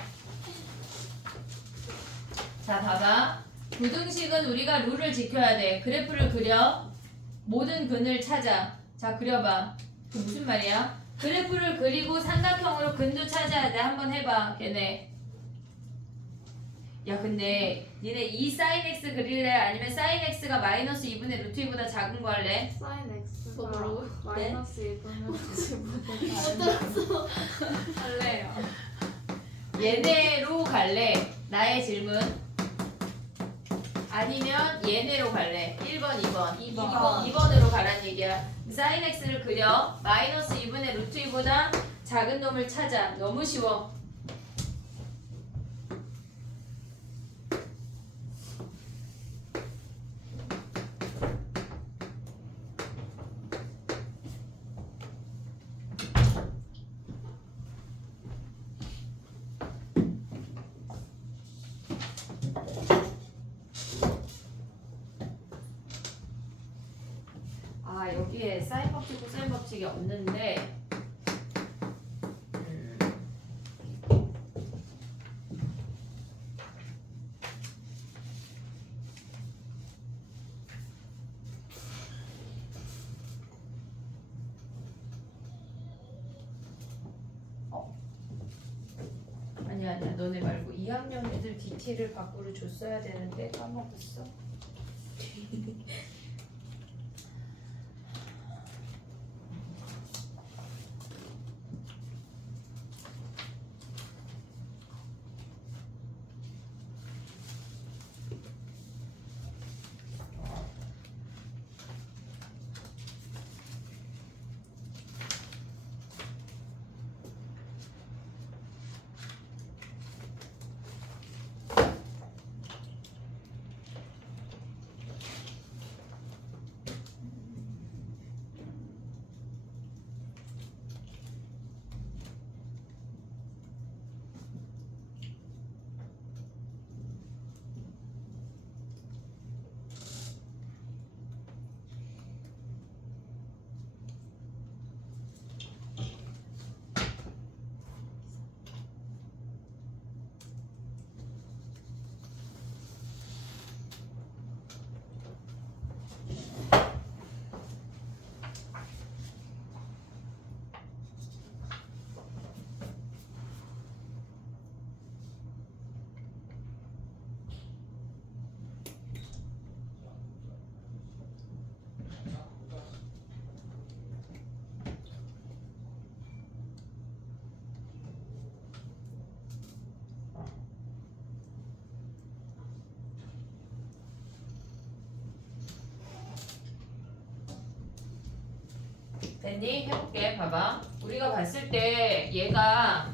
자 봐봐. 부등식은 우리가 룰을 지켜야 돼. 그래프를 그려. 모든 근을 찾아. 자 그려봐. 그 무슨 말이야? 그래프를 그리고 삼각형으로 근도 찾아야 돼. 한번 해봐. 걔네. 야 근데 니네 2 sin x 그릴래? 아니면 sin x가 마이너스 2분의 루트 2보다 작은 거 할래? 사인 X가 뭐라고요? 마이너스 1분의 못 들었어. 할래요. 얘네로 갈래? 나의 질문. 아니면 얘네로 갈래? 1번, 2번. 2번으로 가란 얘기야. sin x를 그려. 마이너스 2분의 루트 2보다 작은 놈을 찾아. 너무 쉬워. 아 여기에 사인 법칙, 코사인 법칙이 없는데 아니야 너네 말고 2학년 애들 DT를 밖으로 줬어야 되는데 까먹었어. 됐니? 해볼게. 봐봐. 우리가 봤을 때 얘가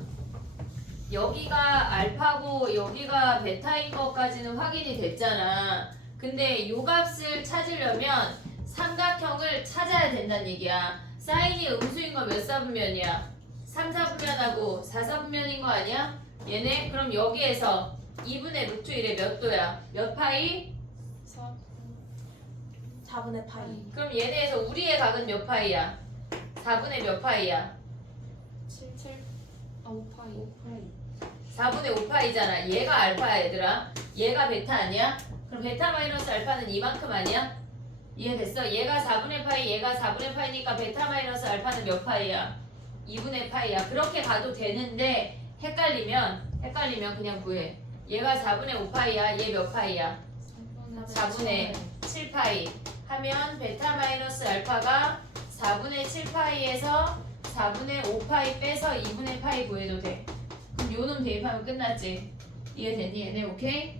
여기가 알파고 여기가 베타인 것까지는 확인이 됐잖아. 근데 요 값을 찾으려면 삼각형을 찾아야 된다는 얘기야. 사인이 음수인 거 몇 사분면이야? 3, 4분면하고 4, 4분면인 거 아니야? 얘네? 그럼 여기에서 2분의 루트 1에 몇 도야? 몇 파이? 4분의 파이. 그럼 얘네에서 우리의 각은 몇 파이야? 4분의 몇 파이야? 7. 5파이. 4분의 5파이잖아. 얘가 알파야 얘들아. 얘가 베타 아니야? 그럼 베타 마이너스 알파는 이만큼 아니야? 이해됐어? 얘가 4분의 파이 얘가 4분의 파이니까 베타 마이너스 알파는 몇 파이야? 2분의 파이야. 그렇게 가도 되는데 헷갈리면 그냥 구해. 얘가 4분의 5파이야. 얘 몇 파이야? 4분의 7파이 하면 베타 마이너스 알파가 4분의 7파이에서 4분의 5파이 빼서 2분의 파이 구해도 돼. 그럼 요놈 대입하면 끝났지. 이해되니 얘네? 오케이?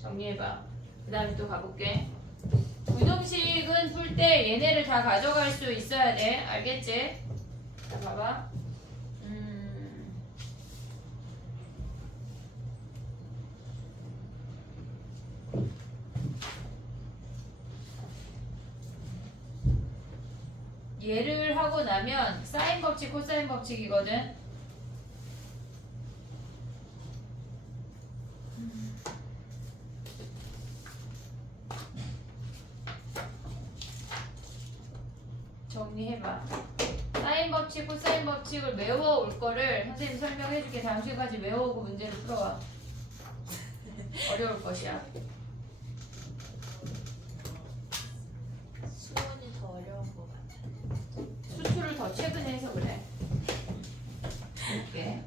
정리해봐. 그 다음에 또 가볼게. 부등식은 풀 때 얘네를 다 가져갈 수 있어야 돼. 알겠지? 자 봐봐. 얘를 하고 나면 사인 법칙, 코사인 법칙이거든. 정리해봐. 사인 법칙, 코사인 법칙을 외워올 거를 선생님 설명해줄게. 다음 시간까지 외워오고 문제를 풀어와. 어려울 것이야. 수원이 더 어려운 것 같아. 수투를 더 최근에 해서 그래. 볼게.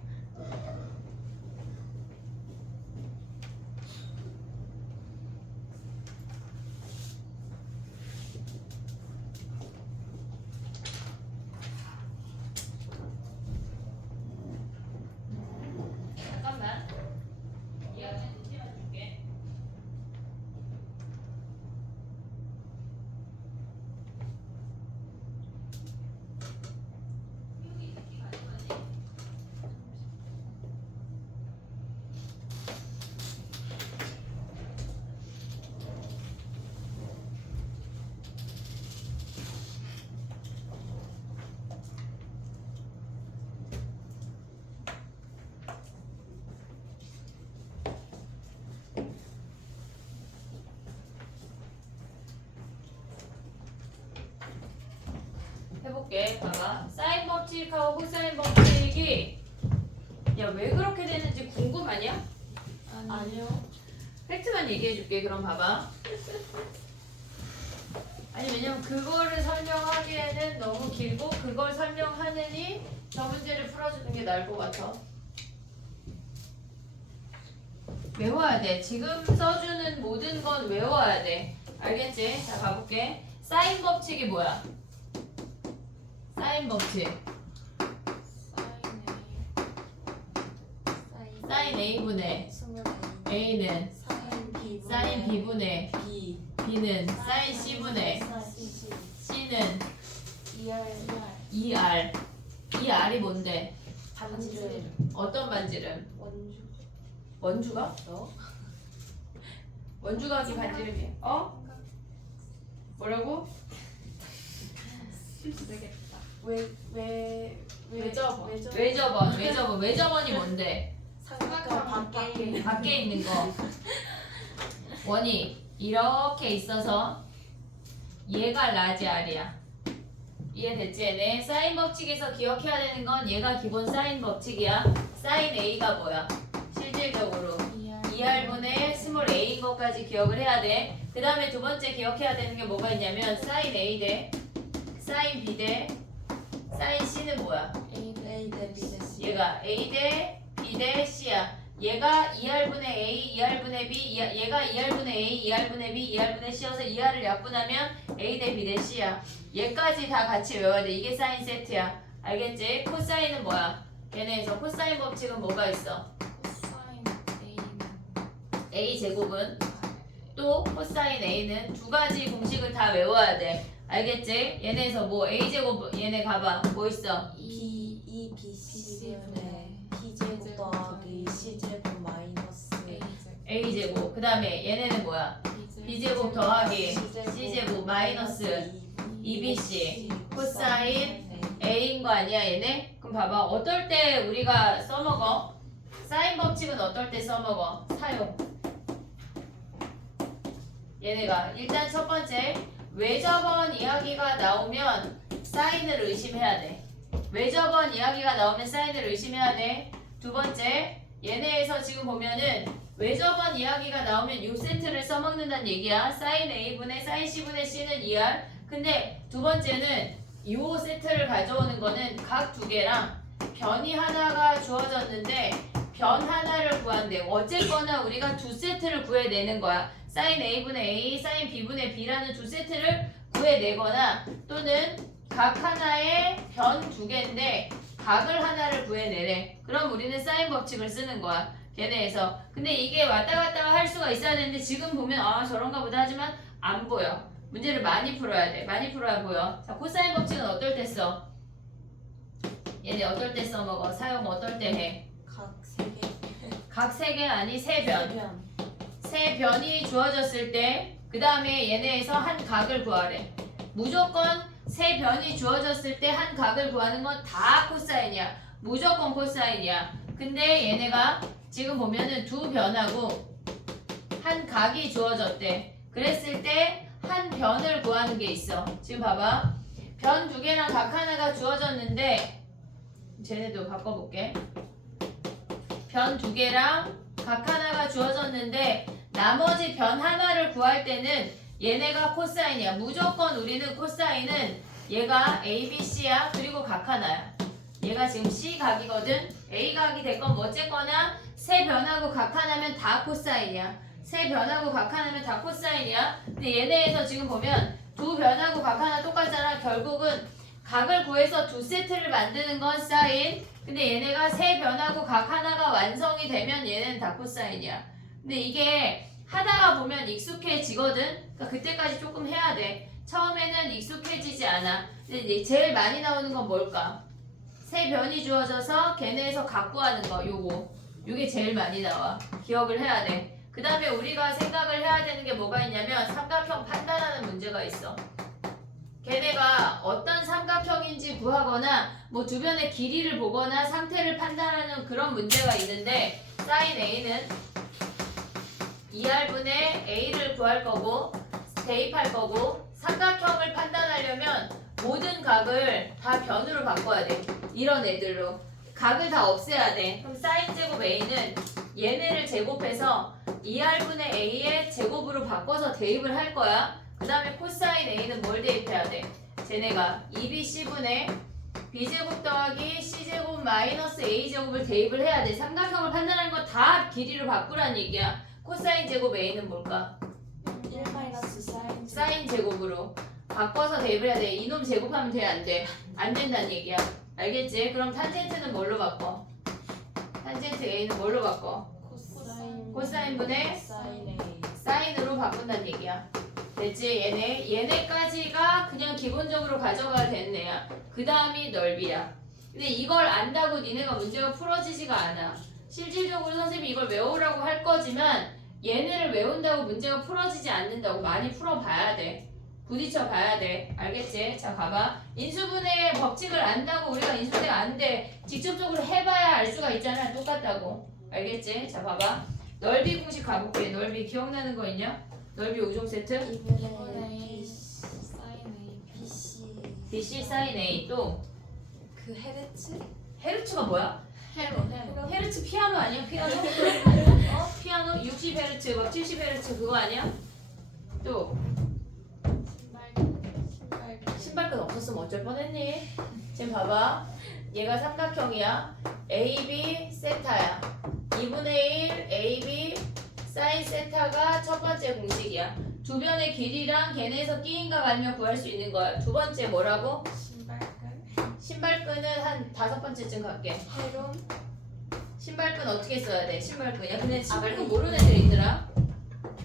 풀어볼게. 봐봐. 사인 법칙하고 코사인 법칙이 야 왜 그렇게 되는지 궁금하냐? 아니요. 팩트만 얘기해줄게. 그럼 봐봐. 아니 왜냐면 그거를 설명하기에는 너무 길고 그걸 설명하느니 저 문제를 풀어주는 게 나을 것 같아. 외워야 돼. 지금 써주는 모든 건 외워야 돼. 알겠지? 자 가볼게. 사인 법칙이 뭐야? 사인 법칙. 사인 A분의 A는 사인 B분의 B는 사인 C분의 C는 2R. 이 R이 뭔데? 반지름. 어떤 반지름? 원주. 원주가? 너? 원주각이 반지름이야. 어? 뭐라고? 외접원. 외접원. 외접원이 뭔데? 삼각형 밖에. 밖에 있는 거. 원이 이렇게 있어서 얘가 라지 R이야. 이해됐지? 얘네 사인 법칙에서 기억해야 되는 건 얘가 기본 사인 법칙이야. 사인 A가 뭐야? 실질적으로 2R분의 스몰 A인 것까지 기억을 해야 돼. 그 다음에 두 번째 기억해야 되는 게 뭐가 있냐면 사인 A 대 사인 B 대 사인 C는 뭐야? A 대 B 대 C. 얘가 A 대 B 대 C야. 얘가 2R분의 A, 2R분의 B, 얘가 2R분의 A, 2R분의 B, 2R분의 C여서 2R을 약분하면 A 대 B 대 C야. 얘까지 다 같이 외워야 돼. 이게 사인 세트야. 알겠지? 코사인은 뭐야? 걔네에서 코사인 법칙은 뭐가 있어? A 제곱은 또 코사인 A는 두 가지 공식을 다 외워야 돼. 알겠지? 얘네에서 뭐 A 제곱 얘네 가봐. 뭐 있어? B C분의 B 제곱 더하기 C 제곱 마이너스 A 제곱. 그 다음에 얘네는 뭐야? B 제곱 더하기 C 제곱 마이너스 2BC 코사인 A인 거 아니야 얘네? 그럼 봐봐. 어떨 때 우리가 써먹어? 사인 법칙은 어떨 때 써먹어? 사용. 얘네가 일단 첫 번째 외접원 이야기가 나오면 사인을 의심해야 돼. 외접원 이야기가 나오면 사인을 의심해야 돼. 두 번째 얘네에서 지금 보면은 외접원 이야기가 나오면 요 세트를 써먹는다는 얘기야. 사인 A분의 사인 C분의 C는 2R. 근데 두 번째는 요 세트를 가져오는 거는 각 두 개랑 변이 하나가 주어졌는데 변 하나를 구한대. 어쨌거나 우리가 두 세트를 구해내는 거야. 사인 A분의 A, 사인 B분의 B라는 두 세트를 구해내거나 또는 각 하나의 변 두 개인데 각을 하나를 구해내래. 그럼 우리는 사인 법칙을 쓰는 거야. 걔네에서. 근데 이게 왔다 갔다 할 수가 있어야 되는데 지금 보면 아 저런가 보다 하지만 안 보여. 문제를 많이 풀어야 돼. 많이 풀어야 보여. 자, 코사인 법칙은 어떨 때 써? 얘네 어떨 때 써먹어? 사용 어떨 때 해? 각 3개. 각 세 개 아니 세 변. 세 변이 주어졌을 때 그 다음에 얘네에서 한 각을 구하래. 무조건 세 변이 주어졌을 때 한 각을 구하는 건 다 코사인이야. 무조건 코사인이야. 근데 얘네가 지금 보면은 두 변하고 한 각이 주어졌대. 그랬을 때 한 변을 구하는 게 있어. 지금 봐봐. 변 두 개랑 각 하나가 주어졌는데 쟤네도 바꿔볼게. 변 두 개랑 각 하나가 주어졌는데 나머지 변 하나를 구할 때는 얘네가 코사인이야. 무조건 우리는 코사인은 얘가 A, B, C야. 그리고 각 하나야. 얘가 지금 C 각이거든. A 각이 됐건 뭐 어쨌거나 세 변하고 각 하나면 다 코사인이야. 세 변하고 각 하나면 다 코사인이야. 근데 얘네에서 지금 보면 두 변하고 각 하나 똑같잖아. 결국은 각을 구해서 두 세트를 만드는 건 사인. 근데 얘네가 세 변하고 각 하나가 완성이 되면 얘는 다 코사인이야. 근데 이게 하다가 보면 익숙해지거든. 그러니까 그때까지 조금 해야 돼. 처음에는 익숙해지지 않아. 근데 이제 제일 많이 나오는 건 뭘까? 세 변이 주어져서 걔네에서 각 구하는 거. 요게 제일 많이 나와. 기억을 해야 돼. 그 다음에 우리가 생각을 해야 되는 게 뭐가 있냐면 삼각형 판단하는 문제가 있어. 걔네가 어떤 삼각형인지 구하거나 뭐 주변의 길이를 보거나 상태를 판단하는 그런 문제가 있는데 사인 A는 2R분의 A를 구할 거고 대입할 거고 삼각형을 판단하려면 모든 각을 다 변으로 바꿔야 돼. 이런 애들로. 각을 다 없애야 돼. 그럼 사인 제곱 A는 얘네를 제곱해서 2R분의 A의 제곱으로 바꿔서 대입을 할 거야. 그 다음에 코사인 A는 뭘 대입해야 돼? 쟤네가 2BC분의 B제곱 더하기 C제곱 마이너스 A제곱을 대입을 해야 돼. 삼각형을 판단하는 거 다 길이로 바꾸란 얘기야. 코사인 제곱 A는 뭘까? 1 마이너스 사인 사인 제곱으로 바꿔서 대입을 해야 돼. 이놈 제곱하면 돼? 안 돼? 안 된다는 얘기야. 알겠지? 그럼 탄젠트는 뭘로 바꿔? 탄젠트 A는 뭘로 바꿔? 코사인분의 사인 A 사인으로 바꾼다는 얘기야. 됐지? 얘네까지가 그냥 기본적으로 가져가야 되는 애야. 그 다음이 넓이야. 근데 이걸 안다고 니네가 문제가 풀어지지가 않아. 실질적으로 선생님이 이걸 외우라고 할 거지만 얘네를 외운다고 문제가 풀어지지 않는다고. 많이 풀어봐야 돼. 부딪혀 봐야 돼. 알겠지? 자, 가봐. 인수분해의 법칙을 안다고 우리가 인수분해가 안 돼. 직접적으로 해봐야 알 수가 있잖아. 똑같다고. 알겠지? 자, 봐봐. 넓이 공식 가볼게. 넓이 기억나는 거 있냐? 넓이 5종 세트? 2분의 사인 A BC BC 사인 A. 또 그 헤르츠? 헤르츠가 뭐야? 헤로 헤르츠 피아노 아니야? 피아노? 피아노 60헤르츠, 막 70헤르츠 그거 아니야? 또 신발끈 없었으면 어쩔 뻔했니? 지금 봐봐. 얘가 삼각형이야. AB 세타야. 2분의 1 AB 사인 세타가 첫 번째 공식이야. 두 변의 길이랑 걔네에서 끼인각 아니면 구할 수 있는 거야. 두 번째 뭐라고? 신발끈 신발끈은 한 5번째쯤 갈게. 헤론 신발끈 어떻게 써야 돼? 신발끈이야. 근데 신발끈 모르는 애들 있더라.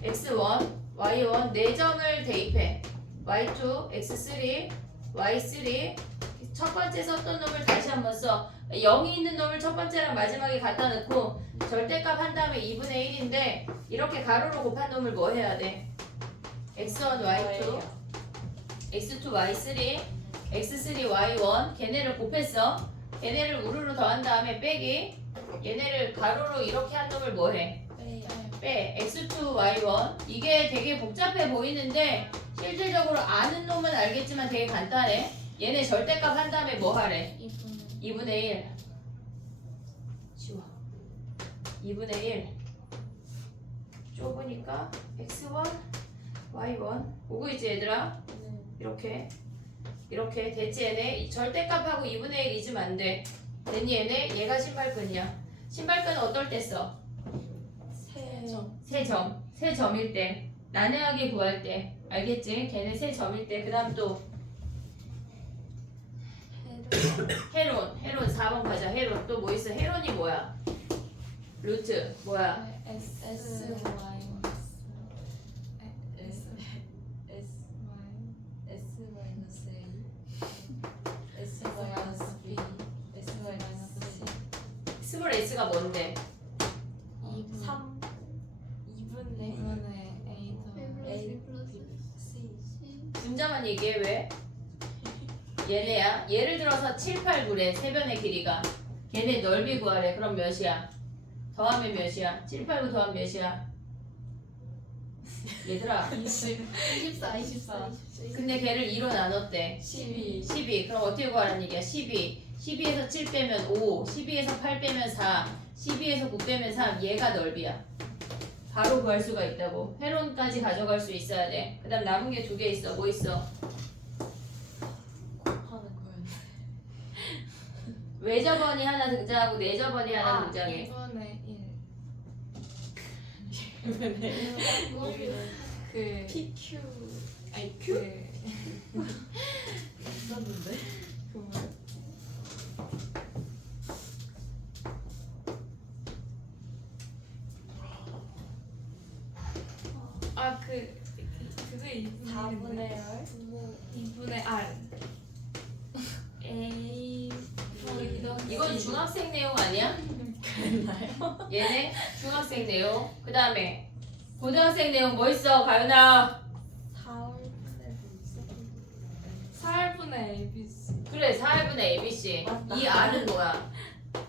x1, y1 네 점을 대입해. y2, x3, y3 첫 번째 썼던 놈을 다시 한번 써. 0이 있는 놈을 첫 번째랑 마지막에 갖다 넣고 절대값 한 다음에 2분의 1인데 이렇게 가로로 곱한 놈을 뭐 해야 돼? x1, y2, x2, y3, x3, y1 걔네를 곱했어. 걔네를 우르르 더한 다음에 빼기 얘네를 가로로 이렇게 한 놈을 뭐 해? 빼. x2, y1 이게 되게 복잡해 보이는데 실질적으로 아는 놈은 알겠지만 되게 간단해. 얘네 절대값 한 다음에 뭐 하래? 2분의 1 지워. 2분의 1 좁으니까 x1, y1 오고 있지 얘들아? 이렇게 됐지 얘네? 절대값하고 2분의 1 잊으면 안 돼. 됐니 얘네? 얘가 신발끈이야. 신발끈은 어떨 때 써? 세 점일 때. 난해하게 구할 때. 알겠지? 걔네 세 점일 때. 그 다음 또 헤론 4번 가자. 헤론 또 뭐 있어? 헤론이 뭐야? 루트 뭐야? S S Y S S 마이너스 A S 마이너스 B S 마이너스 C 스몰 s가 뭔데? 3 2분의 A C 분자만 얘기해. 왜? 얘네야. 예를 들어서 7, 8, 9래. 세 변의 길이가. 얘네 넓이 구하래. 그럼 몇이야? 더하면 몇이야? 7, 8, 9 더하면 몇이야? 얘들아. 24 근데 걔를 2로 나눴대. 12. 그럼 어떻게 구하라는 얘기야? 12. 12에서 7 빼면 5. 12에서 8 빼면 4. 12에서 9 빼면 3. 얘가 넓이야. 바로 구할 수가 있다고. 헤론까지 가져갈 수 있어야 돼. 그 다음 남은 게 2개 있어. 뭐 있어? 곱하는 거야 외접원이 하나 등장하고 내접원이 하나 등장해. 2분의 1 그 PQ 아니 그 있었는데 그게 4분의 R 2분의 R A 이건 중학생 내용 아니야? 그랬나요? 얘네 중학생 내용. 그 다음에 고등학생 내용 뭐 있어? 가윤아. 4분의 ABC 그래 4분의 ABC. 맞다. 이 R은 뭐야?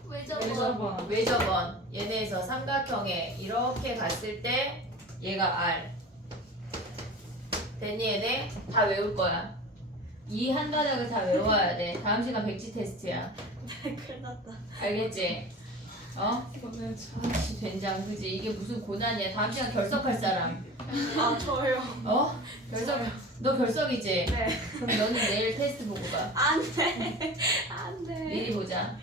외접원 외접원. 얘네에서 삼각형에 이렇게 갔을 때 얘가 R. 됐니 얘네? 다 외울 거야. 이 한 바닥을 다 외워야 돼. 다음 시간 백지 테스트야. 큰일 났다. 알겠지? 어? 보내줘. 아씨 된장 그지? 이게 무슨 고난이야. 다음 시간 결석할 사람. 아 저요. 어? 결석. 너 결석이지? 네. 그럼 너는 내일 테스트 보고 가. 안돼. 안돼. 내일 보자.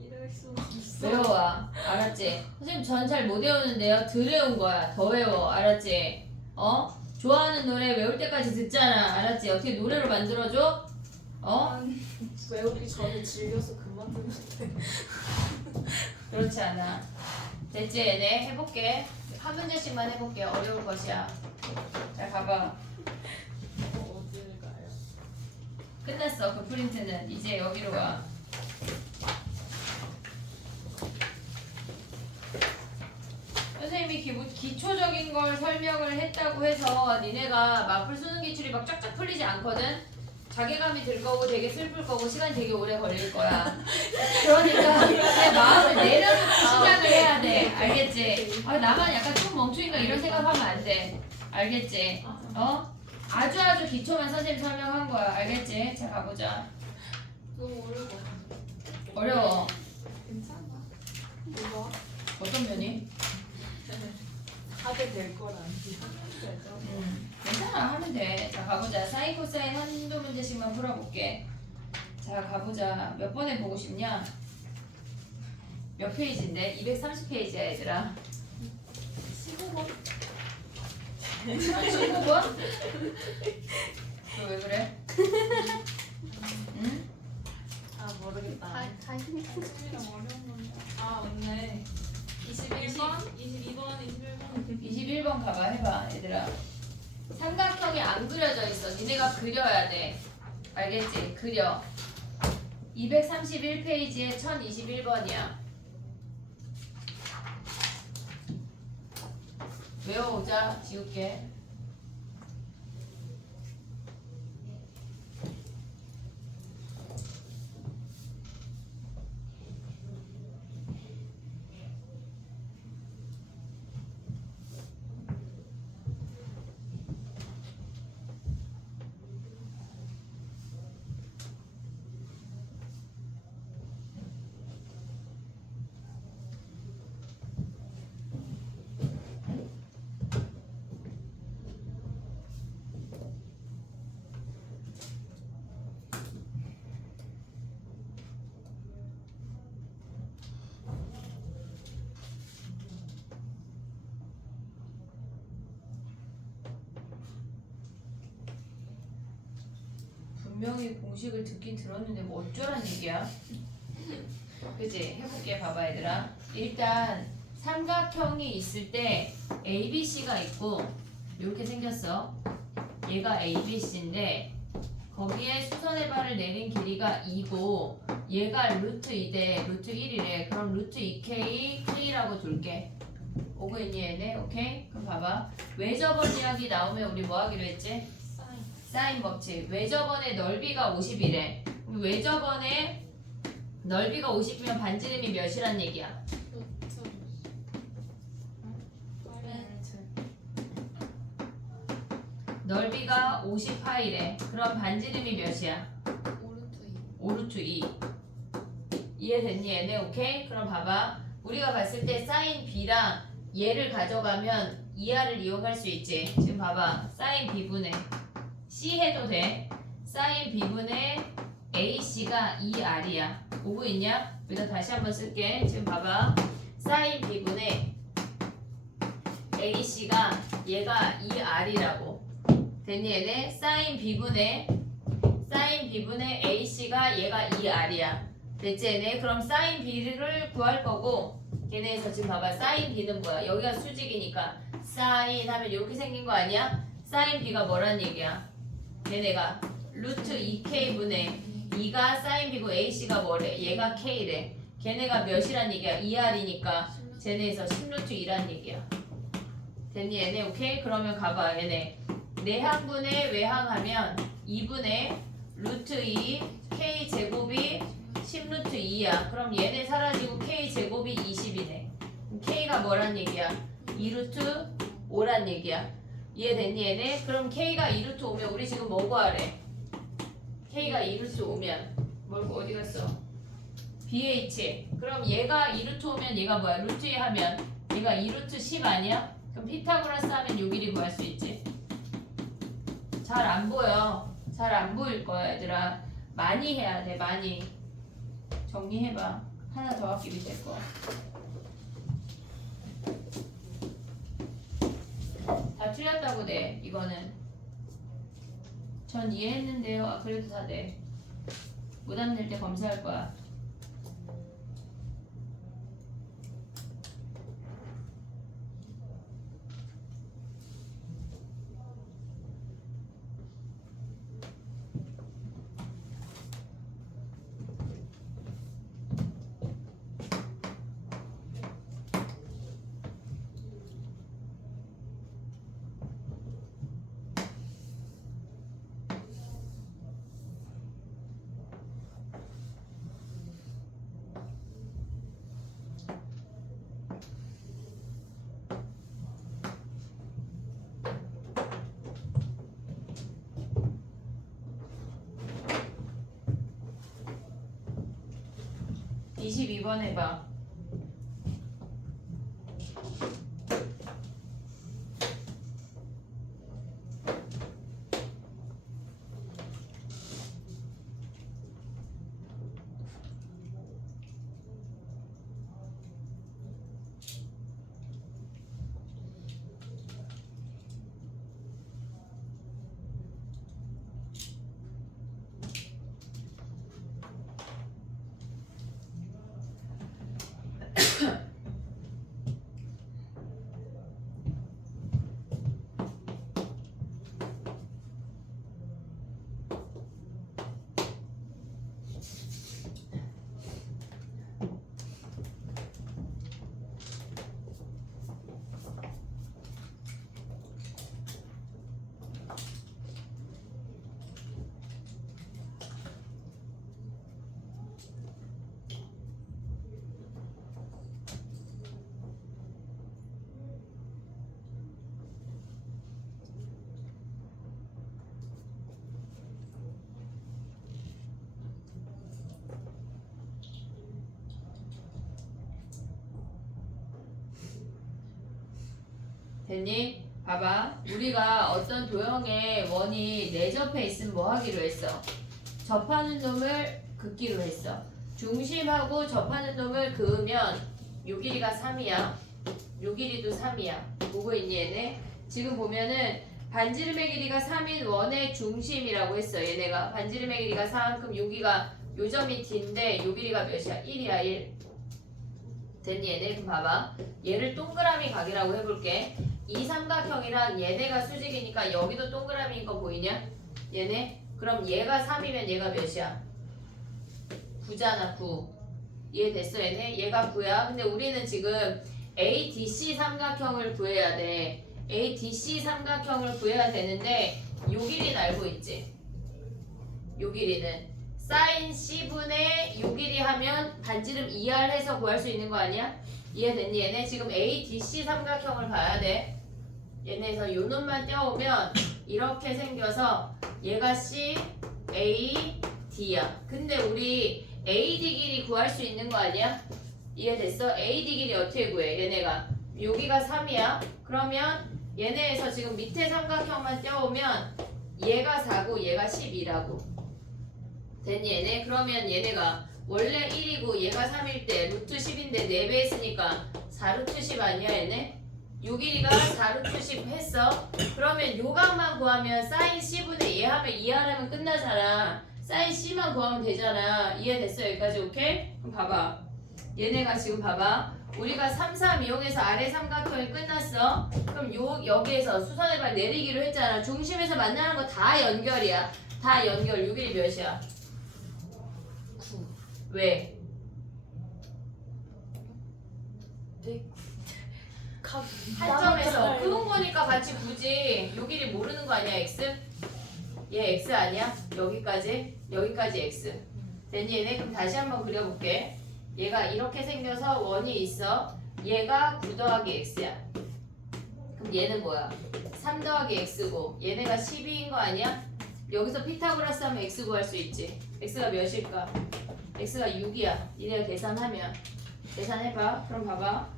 이럴 수가 없어. 외워와. 알았지? 선생님 전 잘 못 외우는데요. 덜 외운 거야. 더 외워. 알았지? 어? 좋아하는 노래 외울 때까지 듣잖아. 알았지? 어떻게 노래로 만들어줘? 어? 외우기 전에 즐겨서 그만 듣는데. 그렇지 않아. 됐지? 얘네 해볼게. 한 문제씩만 해볼게. 어려울 것이야. 자 가봐. 어디를 가요? 끝났어. 그 프린트는. 이제 여기로 와. 선생님이 기초적인 걸 설명을 했다고 해서 니네가 마플 수능 기출이 막 쫙쫙 풀리지 않거든? 자괴감이 들 거고 되게 슬플 거고 시간이 되게 오래 걸릴 거야. 그러니까 내 마음을 내려놓고 시작을 해야 돼. 알겠지? 아, 나만 약간 좀 멍충인가 이런 생각하면 안 돼. 알겠지? 어? 아주 기초만 선생님 설명한 거야. 알겠지? 자 가보자. 너무 어려워. 어려워. 괜찮아. 뭐가? 어떤 면이? 하게 될 거라는 되죠. 괜찮아 하면 돼. 자 가보자. 사인 코사인 한두 문제씩만 풀어볼게. 자 가보자. 몇 번에 보고 싶냐? 몇 페이지인데? 230페이지야 얘들아. 15번. 15번? 너 왜 그래? 응? 아 모르겠다. 선생님 어려운 건데. 아 맞네. 21번, 22번, 21번. 21번 가봐 해봐 얘들아. 삼각형이 안 그려져 있어. 니네가 그려야 돼. 알겠지? 그려. 231페이지에 1021번이야. 외워오자. 지울게. 분명히 공식을 듣긴 들었는데 뭐 어쩌란 얘기야? 그치? 해볼게. 봐봐 얘들아. 일단 삼각형이 있을 때 ABC가 있고 이렇게 생겼어. 얘가 ABC인데 거기에 수선의 발을 내린 길이가 2고 얘가 루트 2대 루트 1이래. 그럼 루트 2K, K라고 둘게. 오고 있니 얘네? 오케이? 그럼 봐봐. 외접원 이야기 나오면 우리 뭐 하기로 했지? 사인 법칙. 외접원의 넓이가 50이래. 외접원의 넓이가 50이면 반지름이 몇이란 얘기야? 넓이가 50파이래. 그럼 반지름이 몇이야? 5루트 2. 이해됐니 얘네? 오케이? 그럼 봐봐. 우리가 봤을 때 사인 B랑 얘를 가져가면 2R을 이용할 수 있지. 지금 봐봐. 사인 B분의 C 해도 돼. 사인 B분의 AC가 2R이야. 오고 있냐? 여기다 다시 한번 쓸게. 지금 봐봐. 사인 B분의 AC가 얘가 2R이라고. 됐니 얘네? 사인 B분의 AC가 얘가 2R이야. 됐지 얘네? 그럼 사인 B를 구할 거고 걔네에서 지금 봐봐. 사인 B는 뭐야? 여기가 수직이니까 사인 하면 이렇게 생긴 거 아니야? 사인 B가 뭐란 얘기야? 얘네가 루트 2K분의 2가 사인 B고 AC가 뭐래? 얘가 K래. 걔네가 몇이란 얘기야? 2R이니까 쟤네에서 10루트 2란 얘기야. 됐니 얘네? 오케이? 그러면 가봐 얘네. 내항분의 외항하면 2분의 루트 2 K 제곱이 10루트 2야. 그럼 얘네 사라지고 K 제곱이 20이네. K가 뭐란 얘기야? 2루트 5란 얘기야. 이해됐니 얘네? 그럼 K가 2루트 오면 우리 지금 뭐 구하래? K가 2루트 오면 뭘 어디 갔어? BH. 그럼 얘가 2루트 오면 얘가 뭐야? 루트 2 하면 얘가 2루트 10 아니야? 그럼 피타고라스 하면 요 길이 구할 수 있지. 잘 안 보여. 잘 안 보일 거야 얘들아. 많이 해야 돼 많이. 정리해봐. 하나 더 아끼면 될 거야. 다 틀렸다고 돼 이거는. 전 이해했는데요. 아 그래도 다 돼. 무단 낼 때 검사할 거야. 이 22번 해봐. 됐니? 봐봐. 우리가 어떤 도형의 원이 내접해 있으면 뭐 하기로 했어? 접하는 놈을 긋기로 했어. 중심하고 접하는 놈을 그으면 요 길이가 3이야. 요 길이도 3이야. 보고 있니 얘네? 지금 보면은 반지름의 길이가 3인 원의 중심이라고 했어. 얘네가 반지름의 길이가 3. 그럼 여기가 요 점이 D인데 요 길이가 몇이야? 1이야 1. 됐니 얘네? 그럼 봐봐. 얘를 동그라미 각이라고 해볼게. 이 삼각형이랑 얘네가 수직이니까 여기도 동그라미인 거 보이냐? 얘네? 그럼 얘가 3이면 얘가 몇이야? 9잖아 9. 이해됐어 얘네? 얘가 9야. 근데 우리는 지금 ADC 삼각형을 구해야 돼. ADC 삼각형을 구해야 되는데 요 길이는 알고 있지? 요 길이는 사인 C분의 요 길이 하면 반지름 2R 해서 구할 수 있는 거 아니야? 이해됐니 얘네? 지금 ADC 삼각형을 봐야 돼. 얘네에서 요 놈만 떼어오면 이렇게 생겨서 얘가 C, A, D야. 근데 우리 AD 길이 구할 수 있는 거 아니야? 이해됐어? AD 길이 어떻게 구해? 얘네가 여기가 3이야. 그러면 얘네에서 지금 밑에 삼각형만 떼어오면 얘가 4고 얘가 12라고. 됐니 얘네? 그러면 얘네가 원래 1이고 얘가 3일 때 루트 10인데 4배 했으니까 4루트 10 아니야 얘네? 요 길이가 4루트 10 했어. 그러면 요 각만 구하면 사인 C분의 얘 하면 2R 하면 끝나잖아. 사인 C만 구하면 되잖아. 이해됐어 여기까지? 오케이? 그럼 봐봐. 얘네가 지금 봐봐. 우리가 3, 3 이용해서 아래 삼각형이 끝났어. 그럼 여기에서 수선해발 내리기로 했잖아. 중심에서 만나는 거 다 연결이야. 다 연결. 요 길이 몇이야? 9. 왜? 한 점에서 그은 거니까 같이 굳이 요 길이 모르는 거 아니야 x? 얘 x 아니야? 여기까지 x. 됐니 얘네? 그럼 다시 한번 그려볼게. 얘가 이렇게 생겨서 원이 있어. 얘가 9 더하기 x야. 그럼 그럼 얘는 뭐야? 3 더하기 x고 얘네가 12인 거 아니야? 여기서 피타고라스 하면 x 구할 수 있지. x가 몇일까? x가 6이야. 니네가 계산하면 계산해봐. 그럼 봐봐.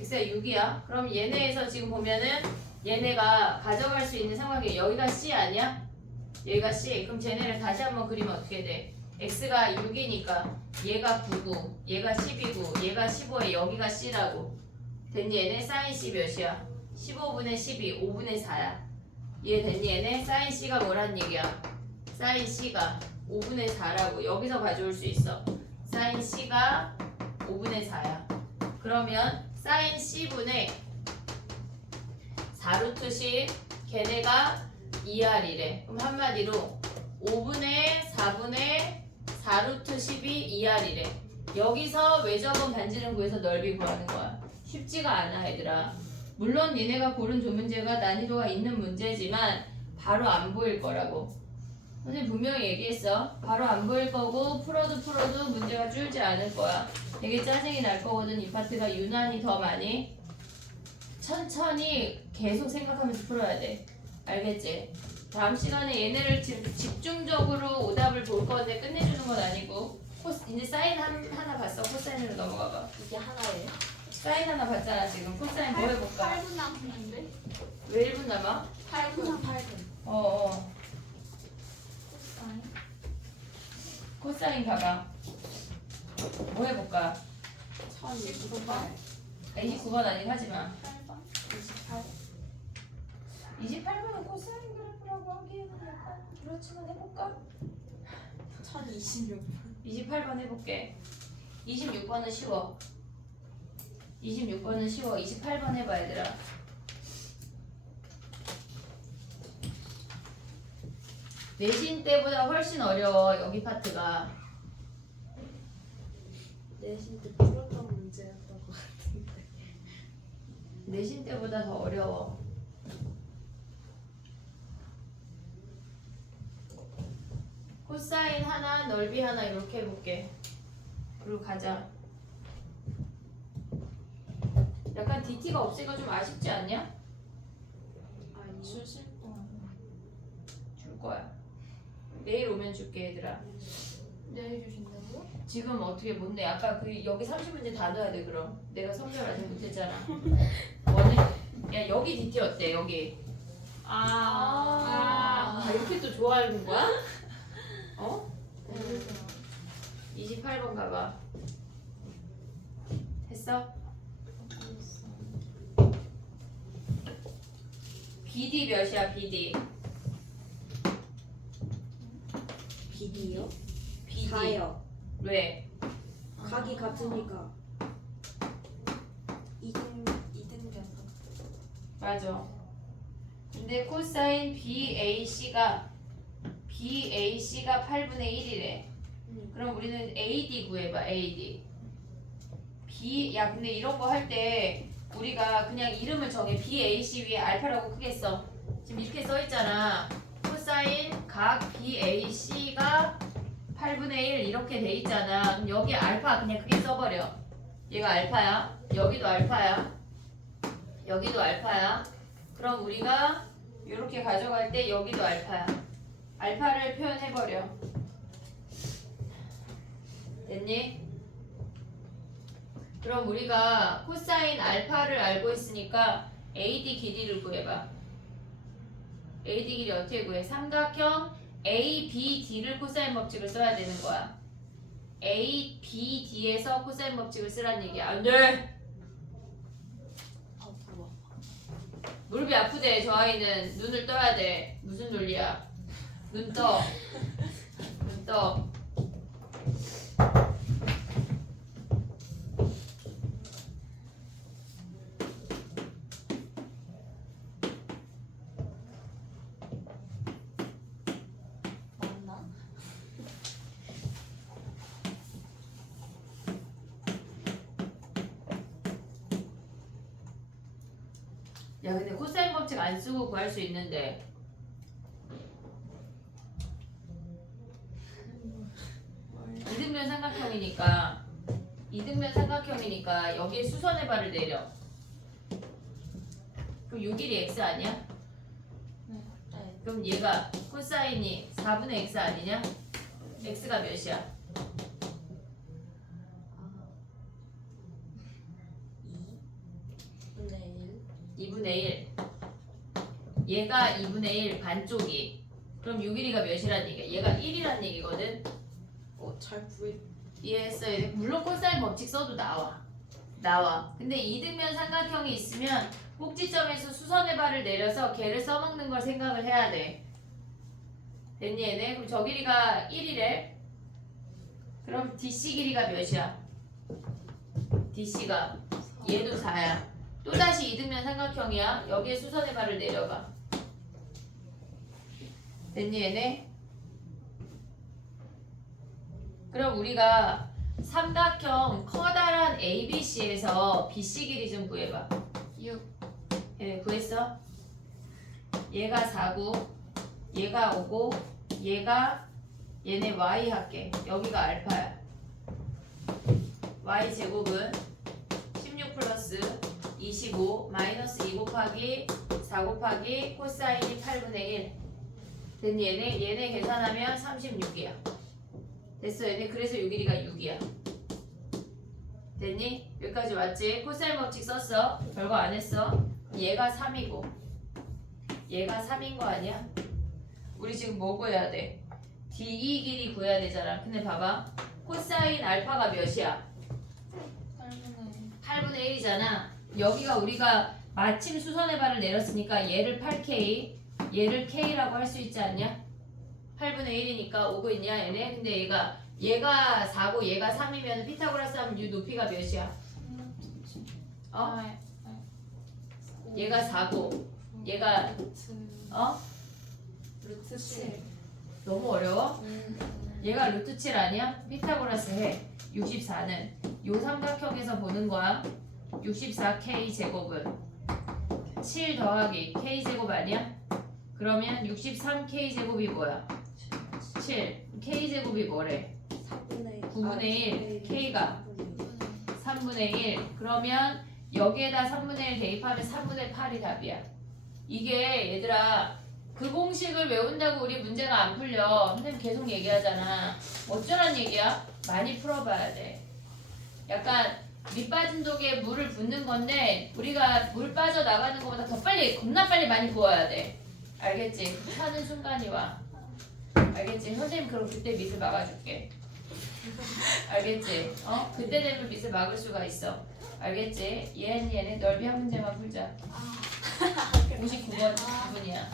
x가 6이야. 그럼 얘네에서 지금 보면은 얘네가 가져갈 수 있는 삼각형 여기가 c 아니야? 여기가 c. 그럼 쟤네를 다시 한번 그리면 어떻게 돼? x가 6이니까 얘가 9고 얘가 10이고 얘가 15에 여기가 c라고. 됐니? 얘네 사인 c 몇이야? 15분의 12, 5분의 4야. 이해됐니? 얘네 사인 c가 뭐란 얘기야? 사인 c가 5분의 4라고. 여기서 가져올 수 있어. 사인 c가 5분의 4야. 그러면 사인 c분의 4루트 10 걔네가 2R이래. 그럼 한마디로 5분의 4분의 4루트 10이 2R이래. 여기서 외접은 반지름 구해서 넓이 구하는 거야. 쉽지가 않아 얘들아. 물론 니네가 고른 조문제가 난이도가 있는 문제지만 바로 안 보일 거라고. 선생님 분명히 얘기했어. 바로 안 보일 거고 풀어도 문제가 줄지 않을 거야. 되게 짜증이 날 거거든. 이 파트가 유난히 더 많이. 천천히 계속 생각하면서 풀어야 돼. 알겠지? 다음 시간에 얘네를 집중적으로 오답을 볼 건데 끝내주는 건 아니고 이제 사인 하나 봤어. 코사인으로 넘어가 봐. 이게 하나예요? 사인 하나 봤잖아 지금. 코사인 뭐 해볼까? 8분 남았는데? 왜 1분 남아? 8분. 어어. 코사인 봐봐. 뭐 해볼까? 1029번. 29번 아니긴 하지만 8번. 28. 28번은 코사인 그래프라고 하기에는 약간 그렇지만 해볼까? 1026번. 28번 해볼게. 26번은 쉬워. 26번은 쉬워. 28번 해봐 얘들아. 내신 때보다 훨씬 어려워 여기 파트가. 내신 때 풀었던 문제였던 것 같은데. 내신 때보다 더 어려워. 코사인 하나, 넓이 하나 이렇게 해볼게. 그리고 가자. 약간 DT가 없으니까 좀 아쉽지 않냐? 아니, 주실 동안. 줄 거야. 내일 오면 줄게 얘들아. 내일 주신다고? 지금 어떻게 못 내? 아까 그 여기 30문제 다 넣어야 돼 그럼. 내가 성별 아직 못했잖아. 원래 야 여기 DT 어때? 여기. 이렇게 또 좋아하는 거야? 어? 28번 가봐. 했어? BD 몇이야 BD? 비디요? BD 4요. 왜? 각이 같으니까. 2등변. 맞아. 근데 코사인 BAC가 8분의 1이래. 그럼 우리는 AD 구해봐. AD. 야 근데 이런 거 할 때 우리가 그냥 이름을 정해. BAC 위에 알파라고 크게 써. 지금 이렇게 써 있잖아. 코사인 각 BAC가 8분의 1 이렇게 돼 있잖아. 그럼 여기 알파 그냥 크게 써버려. 얘가 알파야. 여기도 알파야. 여기도 알파야. 그럼 우리가 이렇게 가져갈 때 여기도 알파야. 알파를 표현해버려. 됐니? 그럼 우리가 코사인 알파를 알고 있으니까 AD 길이를 구해봐. AD 길이 어떻게 구해? 삼각형 ABD를 코사인 법칙을 써야 되는 거야. ABD에서 코사인 법칙을 쓰란 얘기야. 안 돼! 무릎이 아프대. 저 아이는 눈을 떠야 돼. 무슨 논리야? 눈 떠. 눈 떠. 맞나? 야 근데 코사인 법칙 안 쓰고 구할 수 있는데 이등변 삼각형이니까 여기에 수선의 발을 내려. 그럼 6일이 x 아니야? 네. 그럼 얘가 코사인이 4분의 x 아니냐? x가 몇이야? 2분의 1. 얘가 2분의 1 반쪽이. 그럼 6일이가 몇이란 얘기야? 얘가 1이란 얘기거든. 잘 구해. 이해했어? 물론 코사인 법칙 써도 나와. 근데 이등변 삼각형이 있으면 꼭지점에서 수선의 발을 내려서 걔를 써먹는 걸 생각을 해야 돼. 됐니 얘네? 그럼 저 길이가 1이래. 그럼 DC 길이가 몇이야? DC가 얘도 4야. 또다시 이등변 삼각형이야. 여기에 수선의 발을 내려가. 됐니 얘네? 그럼 우리가 삼각형 커다란 ABC에서 BC 길이 좀 구해봐. 6. 얘네 구했어? 얘가 4고 얘가 5고 얘네 Y 할게. 여기가 알파야. Y 제곱은 16 플러스 25 마이너스 2 곱하기 4 곱하기 코사인이 8분의 1. 됐니 얘네? 얘네 계산하면 36이야. 됐어 얘네. 그래서 6일이가 6이야. 됐니? 여기까지 왔지? 코사인 법칙 썼어. 별거 안 했어. 얘가 3이고 얘가 3인 거 아니야? 우리 지금 뭐 구해야 돼? DE 길이 구해야 되잖아. 근데 봐봐. 코사인 알파가 몇이야? 8분의 1이잖아. 여기가 우리가 마침 수선의 발을 내렸으니까 얘를 8K 얘를 K라고 할 수 있지 않냐? 8분의 1이니까 오고 있냐 얘네? 근데 얘가 4고 얘가 3이면 피타고라스 하면 이 높이가 몇이야? 얘가 4고 얘가 루트 7. 너무 어려워? 얘가 루트 7 아니야? 피타고라스 해. 64는 요 삼각형에서 보는 거야. 64K 제곱은 7 더하기 K 제곱 아니야? 그러면 63K 제곱이 뭐야? 7. K 제곱이 뭐래? 9분의 1. K가 3분의 1. 그러면 여기에다 3분의 1 대입하면 3분의 8이 답이야. 이게 얘들아 그 공식을 외운다고 우리 문제가 안 풀려. 선생님 계속 얘기하잖아. 어쩌란 얘기야? 많이 풀어봐야 돼. 약간 밑 빠진 독에 물을 붓는 건데 우리가 물 빠져나가는 것보다 더 빨리 겁나 빨리 많이 부어야 돼. 알겠지? 하는 순간이 와. 알겠지? 선생님 그럼 그때 밑을 막아줄게. 알겠지? 그때 되면 밑을 막을 수가 있어. 알겠지? 얘는 넓이 한 문제만 풀자. 59번 부분이야.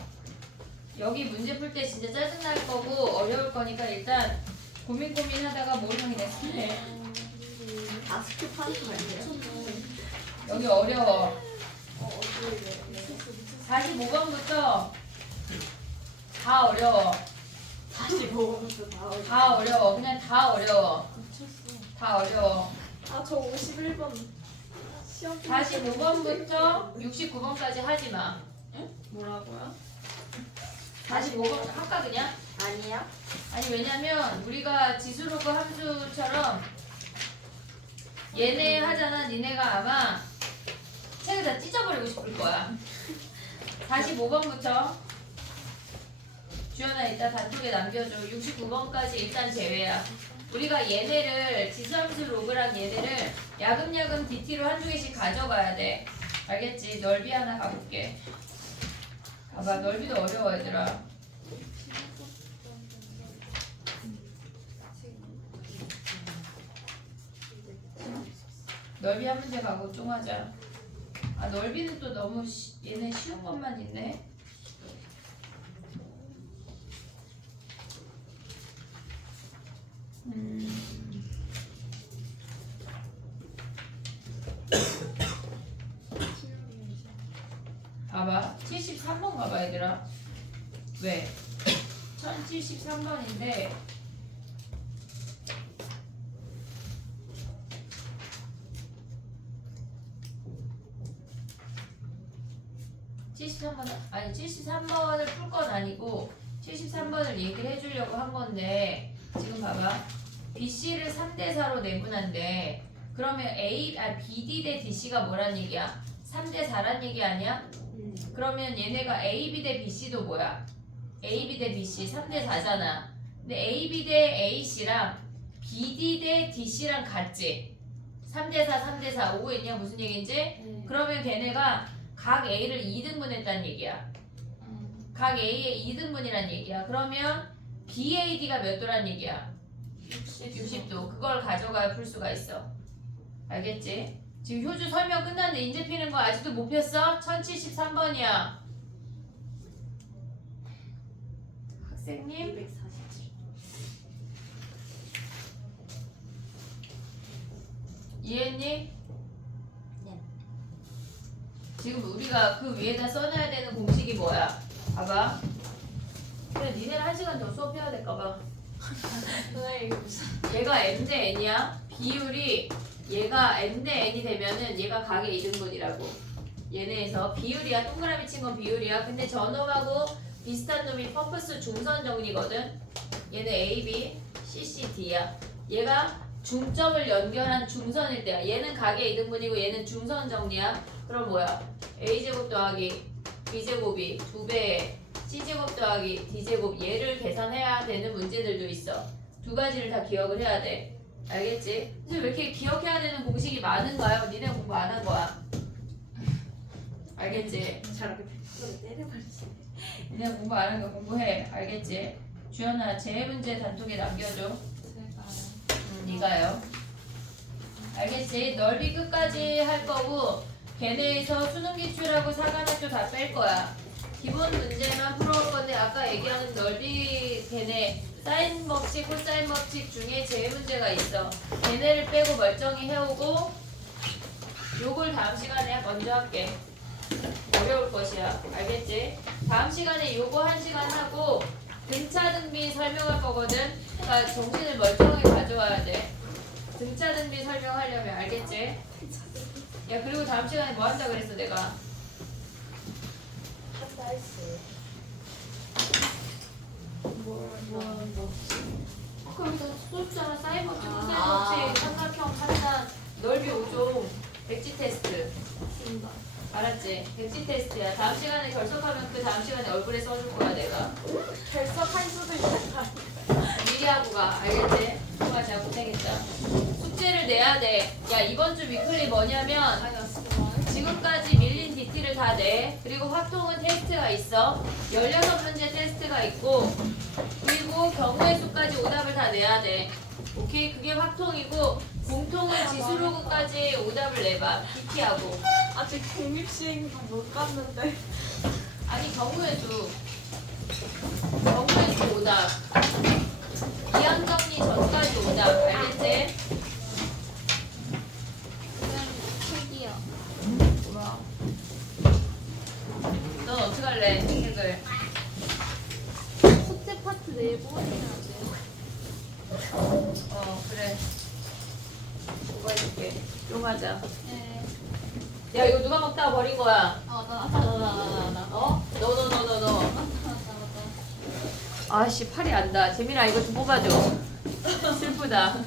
여기 문제 풀 때 진짜 짜증날 거고 어려울 거니까 일단 고민하다가 모르면 그냥 해. 아, 스킵하는 거 아니에요? 여기 어려워. 45번부터 다 어려워. 45번부터 다 다 어려워. 그냥 다 어려워. 다 어려워. 아, 저 51번 시험 45번부터 69번까지 하지 마. 뭐라고요? 45번 할까 그냥? 아니야? 아니 왜냐면 우리가 지수로그 함수처럼 얘네 하잖아. 니네가 아마 책을 다 찢어버리고 싶을 거야. 45번부터 주연아 이따 단톡에 남겨줘. 69번까지 일단 제외야. 우리가 얘네를 지수함수 로그랑 얘네를 야금야금 DT로 한두 개씩 가져가야 돼. 알겠지? 넓이 하나 가볼게. 봐봐 넓이도 어려워 얘들아. 넓이 한 문제 가고 좀 하자. 아 넓이는 또 너무 얘네 쉬운 것만 있네. 봐봐 73번 가봐 얘들아. 왜? 1073번인데 아니 73번을 풀 건 아니고 73번을 얘기를 해주려고 한 건데 지금 봐봐 BC를 3대4로 내분한데 그러면 BD 대 DC가 뭐란 얘기야? 3대 4란 얘기 아니야? 그러면 얘네가 AB 대 BC도 뭐야? AB 대 BC 3대 4잖아. 근데 AB 대 AC랑 BD 대 DC랑 같지? 3대 4, 3대 4 오고 있냐? 무슨 얘기인지? 그러면 걔네가 각 A를 2등분 했다는 얘기야. 각 A의 2등분이란 얘기야. 그러면 BAD가 몇 도란 얘기야? 60도. 그걸 가져가야 풀 수가 있어. 알겠지? 지금 효주 설명 끝났는데 인제 피는 거 아직도 못 폈어? 1073번이야. 학생님? 247. 이해했니? 네. 지금 우리가 그 위에다 써놔야 되는 공식이 뭐야? 봐봐. 그래, 니네는 1시간 더 수업해야 될까봐. 선생님 이거 무슨 얘가 M 대 N이야. 비율이 얘가 M 대 N이 되면은 얘가 각의 이등분이라고. 얘네에서 비율이야. 동그라미 친 건 비율이야. 근데 저 놈하고 비슷한 놈이 펌프스 중선 정리거든. 얘는 A, B, C, C, D야. 얘가 중점을 연결한 중선일 때야. 얘는 각의 이등분이고 얘는 중선 정리야. 그럼 뭐야? A제곱 더하기 B제곱이 2배에 C제곱 더하기 D제곱 얘를 계산해야 되는 문제들도 있어. 두 가지를 다 기억을 해야 돼. 알겠지? 근데 왜 이렇게 기억해야 되는 공식이 많은가요? 니네 공부 안 한 거야. 알겠지? 저렇게 팩트로 때려버리시네. 니네 공부 안 한 거 공부해. 알겠지? 주연아, 제 문제 단톡에 남겨줘. 니가요. 알겠지? 넓이 끝까지 할 거고 걔네에서 수능 기출하고 사관학교 다 뺄 거야. 기본 문제만 풀어올 건데 아까 얘기하는 넓이 걔네 사인 법칙, 코사인 법칙 중에 제 문제가 있어. 걔네를 빼고 멀쩡히 해오고 요걸 다음 시간에 먼저 할게. 어려울 것이야. 알겠지? 다음 시간에 요거 1시간 하고 등차 등비 설명할 거거든. 그러니까 정신을 멀쩡하게 가져와야 돼. 등차 등비 설명하려면. 알겠지? 야, 그리고 다음 시간에 뭐 한다 그랬어 내가? 한다 했어. 그럼 다 수업잖아. 사인 법칙, 코사인 아. 법칙, 삼각형 판단, 넓이 5종, 백지 테스트. 쓴다. 알았지? 백지 테스트야. 다음 시간에 결석하면 그 다음 시간에 얼굴에 써줄 거야 내가. 결석할 수도 있다. 미리 하고 가. 알겠지? 정말 잘 못하겠다. 숙제를 내야 돼. 야, 이번 주 위클리 뭐냐면 지금까지 밀린 DT를 다 내. 그리고 화통은 테스트가 있어. 16문제 테스트가 있고 그리고 경우의 수까지 오답을 다 내야 돼. 오케이? 그게 화통이고 공통은 지수로그까지 오답을 내봐. DT하고. 아직 독립시행도 못 갔는데. 아니 경우의 수 오답. 이항정리 전까지 오답. 알겠지? 책이요. 뭐야? 넌 어떻게 할래? 책을. 숙제 파트 4번 해야 돼. 그래. 뭐가 해줄게. 용하자. 네. 야, 이거 누가 먹다가 버린 거야? 나. 어? 너. 아씨, 팔이 안다. 재민아, 이거 좀 뽑아줘. 슬프다.